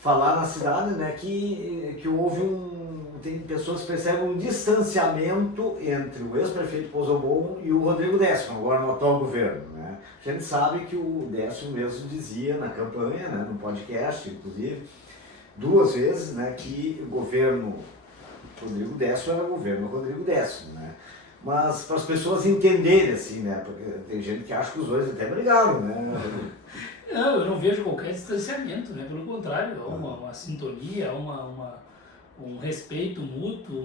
falar na cidade, né, que houve tem pessoas que percebem um distanciamento entre o ex-prefeito Pozobon e o Rodrigo Décio, agora no atual governo, né? A gente sabe que o Décio mesmo dizia na campanha, né, no podcast, inclusive, 2 vezes, né, que o governo Rodrigo Décio era o governo Rodrigo Décio, né? Mas para as pessoas entenderem, assim, né, porque tem gente que acha que os dois até brigaram, né? Não, eu não vejo qualquer distanciamento, né? Pelo contrário, há uma sintonia, há um respeito mútuo,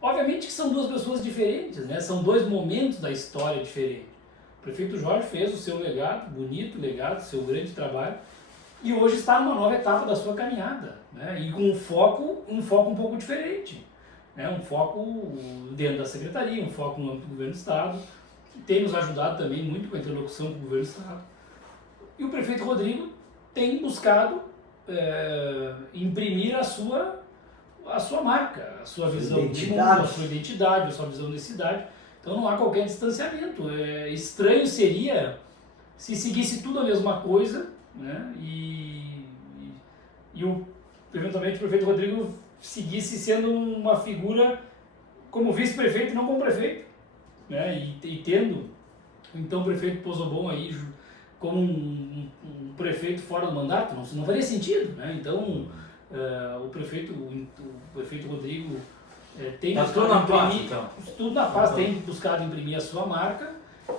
obviamente que são 2 pessoas diferentes, né? São 2 momentos da história diferentes. O prefeito Jorge fez o seu legado, bonito legado, seu grande trabalho, e hoje está numa nova etapa da sua caminhada, né? E com um foco um pouco diferente, né? Um foco dentro da secretaria, um foco no âmbito do governo do estado, que tem nos ajudado também muito com a interlocução com o governo do estado. E o prefeito Rodrigo tem buscado imprimir a sua marca, a sua visão de mundo, a sua identidade, a sua visão de cidade. Então não há qualquer distanciamento. Estranho seria se seguisse tudo a mesma coisa, né? E eventualmente o prefeito Rodrigo seguisse sendo uma figura como vice-prefeito e não como prefeito, né? E tendo então o prefeito Pozzobon aí como um prefeito fora do mandato, não faria sentido, né? Então o prefeito Rodrigo tem Tá buscado tudo na paz, imprimir, então. tudo na paz, tem buscado imprimir a sua marca,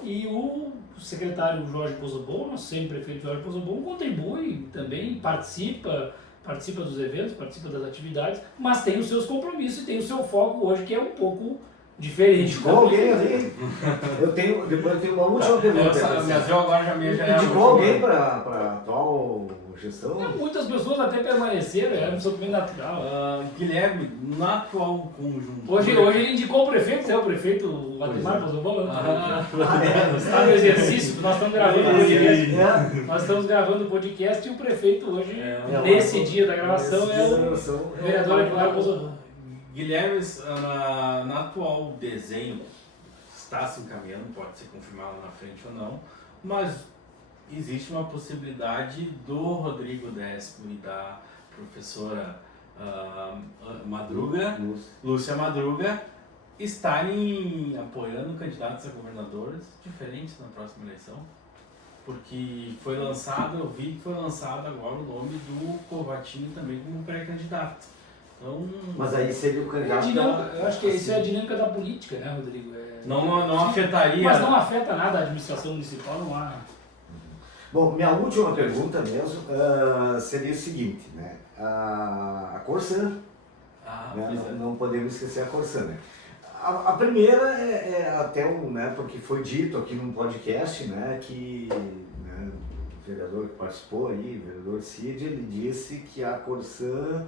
e o secretário Jorge Pozzobon, nosso sempre-prefeito Jorge Pozzobon, contribui também, participa dos eventos, participa das atividades, mas tem os seus compromissos e tem o seu foco hoje, que é um pouco diferente. Indicou alguém ali? Depois eu tenho uma última pergunta. Eu agora já me Indicou alguém para atual gestão? Muitas pessoas até permaneceram, era absolutamente natural. Guilherme, no atual conjunto. Hoje ele indicou o prefeito, o prefeito Valdemar Pozzobon, está no exercício, nós estamos gravando o podcast. Nós estamos gravando o podcast e o prefeito hoje, nesse dia da gravação, é o vereador Eduardo Pozzobon. Guilherme, na atual desenho, está se encaminhando, pode ser confirmado na frente ou não, mas existe uma possibilidade do Rodrigo Décimo e da professora Lúcia Madruga, estarem apoiando candidatos a governadores diferentes na próxima eleição. Porque eu vi que foi lançado agora o nome do Covatinho também como pré-candidato. Então, mas aí seria o candidato. Eu acho que isso é a dinâmica da política, né, Rodrigo? Não afetaria. Mas não afeta nada a administração municipal, não há. Bom, minha última pergunta mesmo seria o seguinte, né? A Corsã, né? Não podemos esquecer a Corsã, né? A primeira é até né, porque foi dito aqui num podcast, né, que né, o vereador que participou aí, o vereador Cid, ele disse que a Corsã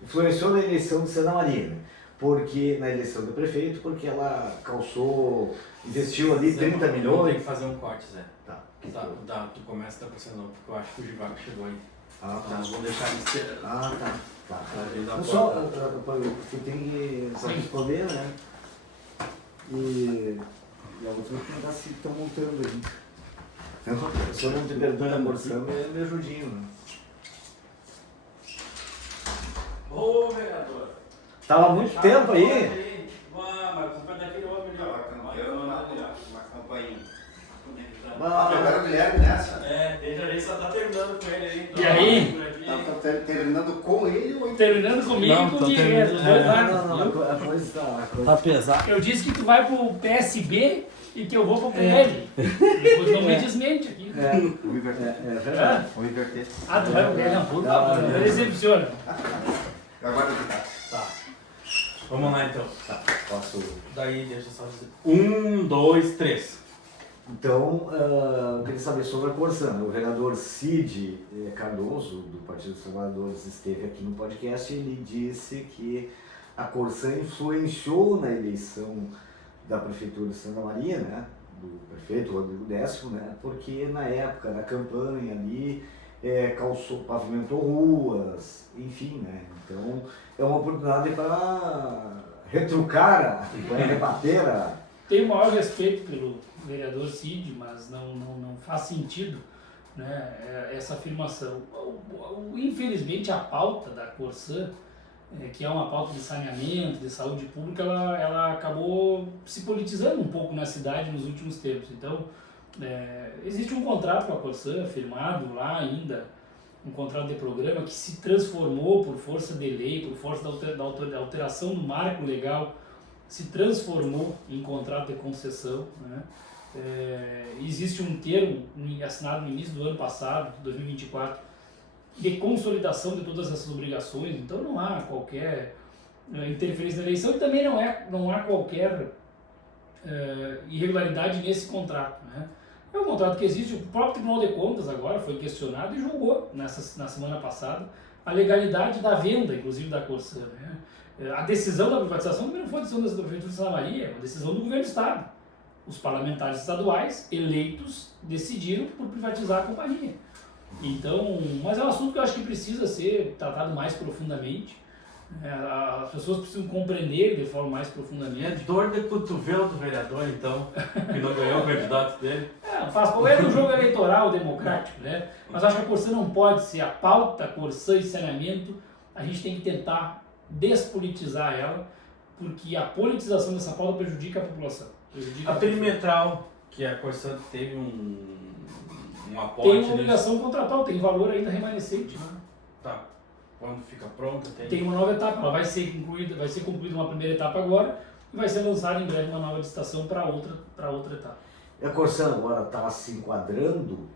influenciou na eleição de Santa Maria, né? Porque na eleição do prefeito, porque ela investiu ali 30 milhões. Tem que fazer um corte, Zé. Tá. Tu começa da Corsã não, porque eu acho que o Givago chegou aí. Tá. Vou deixar ele esperando. Tá. Eu só, você tem que responder, né? E a outra perguntar se estão montando aí. Então, se eu não te pergunto a Corsã, me ajudinho, né? Ô, vereador! Tava há muito tempo aí. Mas culpa é daquele homem ali, ó. Uma campainha. Agora o Guilherme nessa. Desde ali só tá terminando com ele aí. E aí? Tá terminando com ele ou Terminando comigo e com o Guilherme, os dois lados. A coisa Tá pesado. Eu disse que tu vai pro PSB e que eu vou pro PL. Depois não me desmente aqui. Vou inverter. Hã? Vou inverter. Tu vai pro PL? Não, por favor, não decepciona. Agora Tá. Vamos lá então. Posso. Daí deixa eu só dizer. 1, 2, 3. Então, eu queria saber sobre a Corsã. O vereador Cid Cardoso, do Partido dos Trabalhadores, esteve aqui no podcast e ele disse que a Corsã influenciou na eleição da Prefeitura de Santa Maria, né, do prefeito Rodrigo Décimo, né, porque na época da campanha ali pavimentou ruas, enfim, né, então é uma oportunidade para retrucar, para rebater Tenho o maior respeito pelo vereador Cid, mas não faz sentido, né, essa afirmação. Infelizmente, a pauta da Corsã, que é uma pauta de saneamento, de saúde pública, ela acabou se politizando um pouco na cidade nos últimos tempos. Então, existe um contrato com a Corsã, firmado lá ainda, um contrato de programa que se transformou por força de lei, por força da alteração do marco legal, se transformou em contrato de concessão, né? Existe um termo assinado no início do ano passado, 2024, de consolidação de todas essas obrigações, então não há qualquer interferência na eleição e também não há qualquer irregularidade nesse contrato, né? É um contrato que existe, o próprio Tribunal de Contas agora foi questionado e julgou na semana passada a legalidade da venda, inclusive da Corsã, né? A decisão da privatização também não foi decisão da Prefeitura de Santa Maria, é uma decisão do governo do Estado. Os parlamentares estaduais eleitos decidiram por privatizar a companhia. Então, mas é um assunto que eu acho que precisa ser tratado mais profundamente. As pessoas precisam compreender de forma mais profundamente. É dor de cotovelo do vereador, então, que não ganhou o candidato dele. Faz parte do jogo eleitoral democrático, né? Mas acho que a Corsã não pode ser a pauta, Corsã e saneamento. A gente tem que tentar despolitizar ela, porque a politização dessa pauta prejudica a população. Prejudica A perimetral, que a Corsã teve um aporte... Tem uma obrigação contratual, tem valor ainda remanescente. Tá. Quando fica pronta, Tem uma nova etapa, ela vai ser concluída uma primeira etapa agora e vai ser lançada em breve uma nova licitação para outra etapa. E a Corsã agora está se enquadrando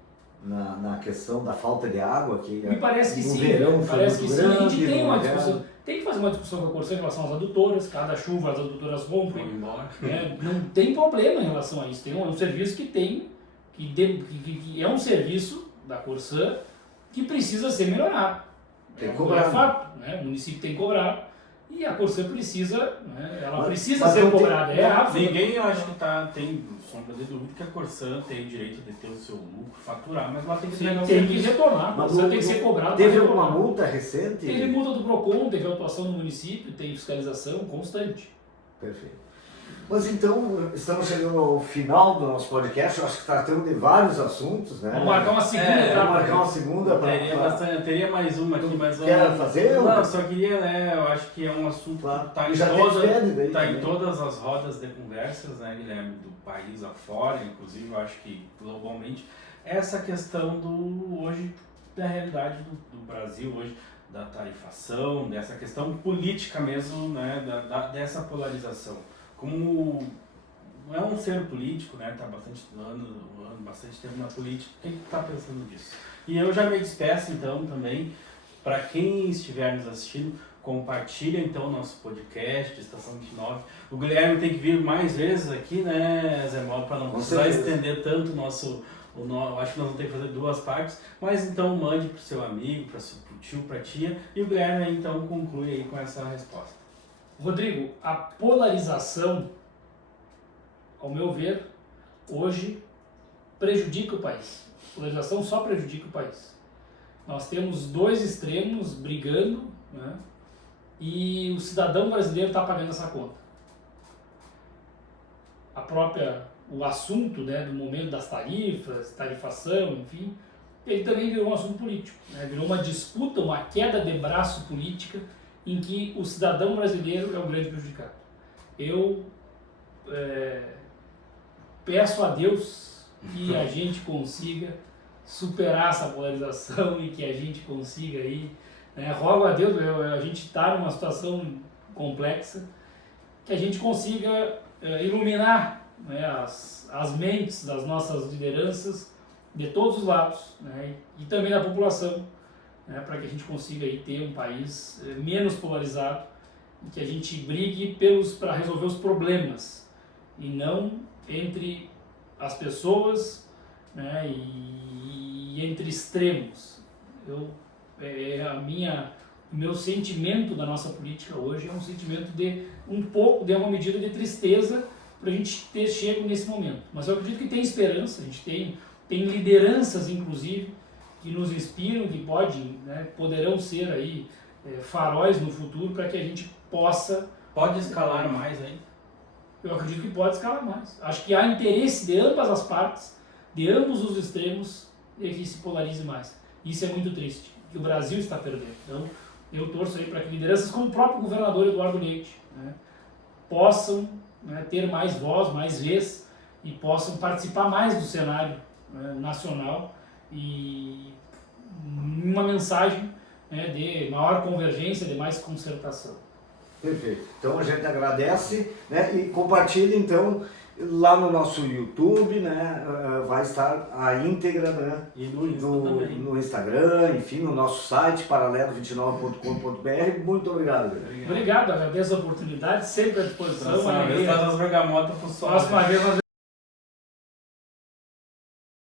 na questão da falta de água, que Me parece que no sim, verão foi parece que muito sim. A grande, gente tem no uma inverno. discussão, tem que fazer uma discussão com a Corsã em relação às adutoras, cada chuva as adutoras rompem. Vamos embora. Não tem problema em relação a isso. Tem um serviço que é um serviço da Corsã que precisa ser melhorado. Tem que É cobrar, fato, né? O município tem que cobrar e a Corsã precisa, né? Ela precisa mas ser não tem- cobrada. É rápido. Ninguém acha que tem sombra de dúvida que a Corsã tem o direito de ter o seu lucro, faturar, mas ela tem que entregar o Tem que serviço. retornar, a Mas Corsã não- tem que ser cobrada. Teve para alguma retornar. multa recente? Teve multa do PROCON, teve atuação no município, tem fiscalização constante. Perfeito. Mas então, estamos chegando ao final do nosso podcast, eu acho que tratamos de vários assuntos, né? Vamos marcar uma segunda É, etapa. Vamos marcar uma segunda Teria mais uma aqui, mas Quer fazer? Não, eu só queria, né? Eu acho que é um assunto Claro. que está E em, já tem despede daí tá em também. todas as rodas de conversas, né, Guilherme, do país afora, inclusive, eu acho que globalmente, essa questão hoje da realidade do Brasil hoje, da tarifação, dessa questão política mesmo, né, dessa polarização. Como não é um ser político, né, está bastante tempo na política, quem está pensando nisso? E eu já me despeço então também, para quem estiver nos assistindo, compartilha então o nosso podcast, Estação 29. O Guilherme tem que vir mais vezes aqui, né, Zé Mauro, para não Com precisar certeza. estender tanto o nosso... acho que nós vamos ter que fazer 2 partes, mas então mande para o seu amigo, para o tio, para a tia, e o Guilherme então conclui aí com essa resposta. Rodrigo, a polarização, ao meu ver, hoje prejudica o país. A polarização só prejudica o país. Nós temos 2 extremos brigando, né? E o cidadão brasileiro está pagando essa conta. O assunto, né, do momento das tarifas, tarifação, enfim, ele também virou um assunto político, né? Virou uma disputa, uma queda de braço política em que o cidadão brasileiro é o grande prejudicado. Eu peço a Deus que a gente consiga superar essa polarização e que a gente consiga aí, né? Rogo a Deus, a gente está numa situação complexa, que a gente consiga iluminar, né, as mentes das nossas lideranças de todos os lados, né, e também da população, né, para que a gente consiga aí ter um país menos polarizado e que a gente brigue para resolver os problemas e não entre as pessoas, né, e entre extremos. O meu sentimento da nossa política hoje é um sentimento de uma medida de tristeza para a gente ter chego nesse momento. Mas eu acredito que tem esperança, a gente tem lideranças, inclusive, que nos inspiram, que poderão ser aí faróis no futuro para que a gente possa... Pode escalar mais aí? Eu acredito que pode escalar mais. Acho que há interesse de ambas as partes, de ambos os extremos, de que se polarize mais. Isso é muito triste, que o Brasil está perdendo. Então, eu torço aí para que lideranças como o próprio governador Eduardo Leite, né, possam, né, ter mais voz, mais vez, e possam participar mais do cenário, né, nacional, e uma mensagem, né, de maior convergência, de mais concertação. Perfeito. Então a gente agradece, né, e compartilha então lá no nosso YouTube, né, vai estar a íntegra, né, E no Insta também. no Instagram, enfim, no nosso site paralelo29.com.br. Muito obrigado. Obrigado, agradeço a oportunidade, sempre à disposição. Próxima vez traz as bergamotas pro sol. Próxima vez nós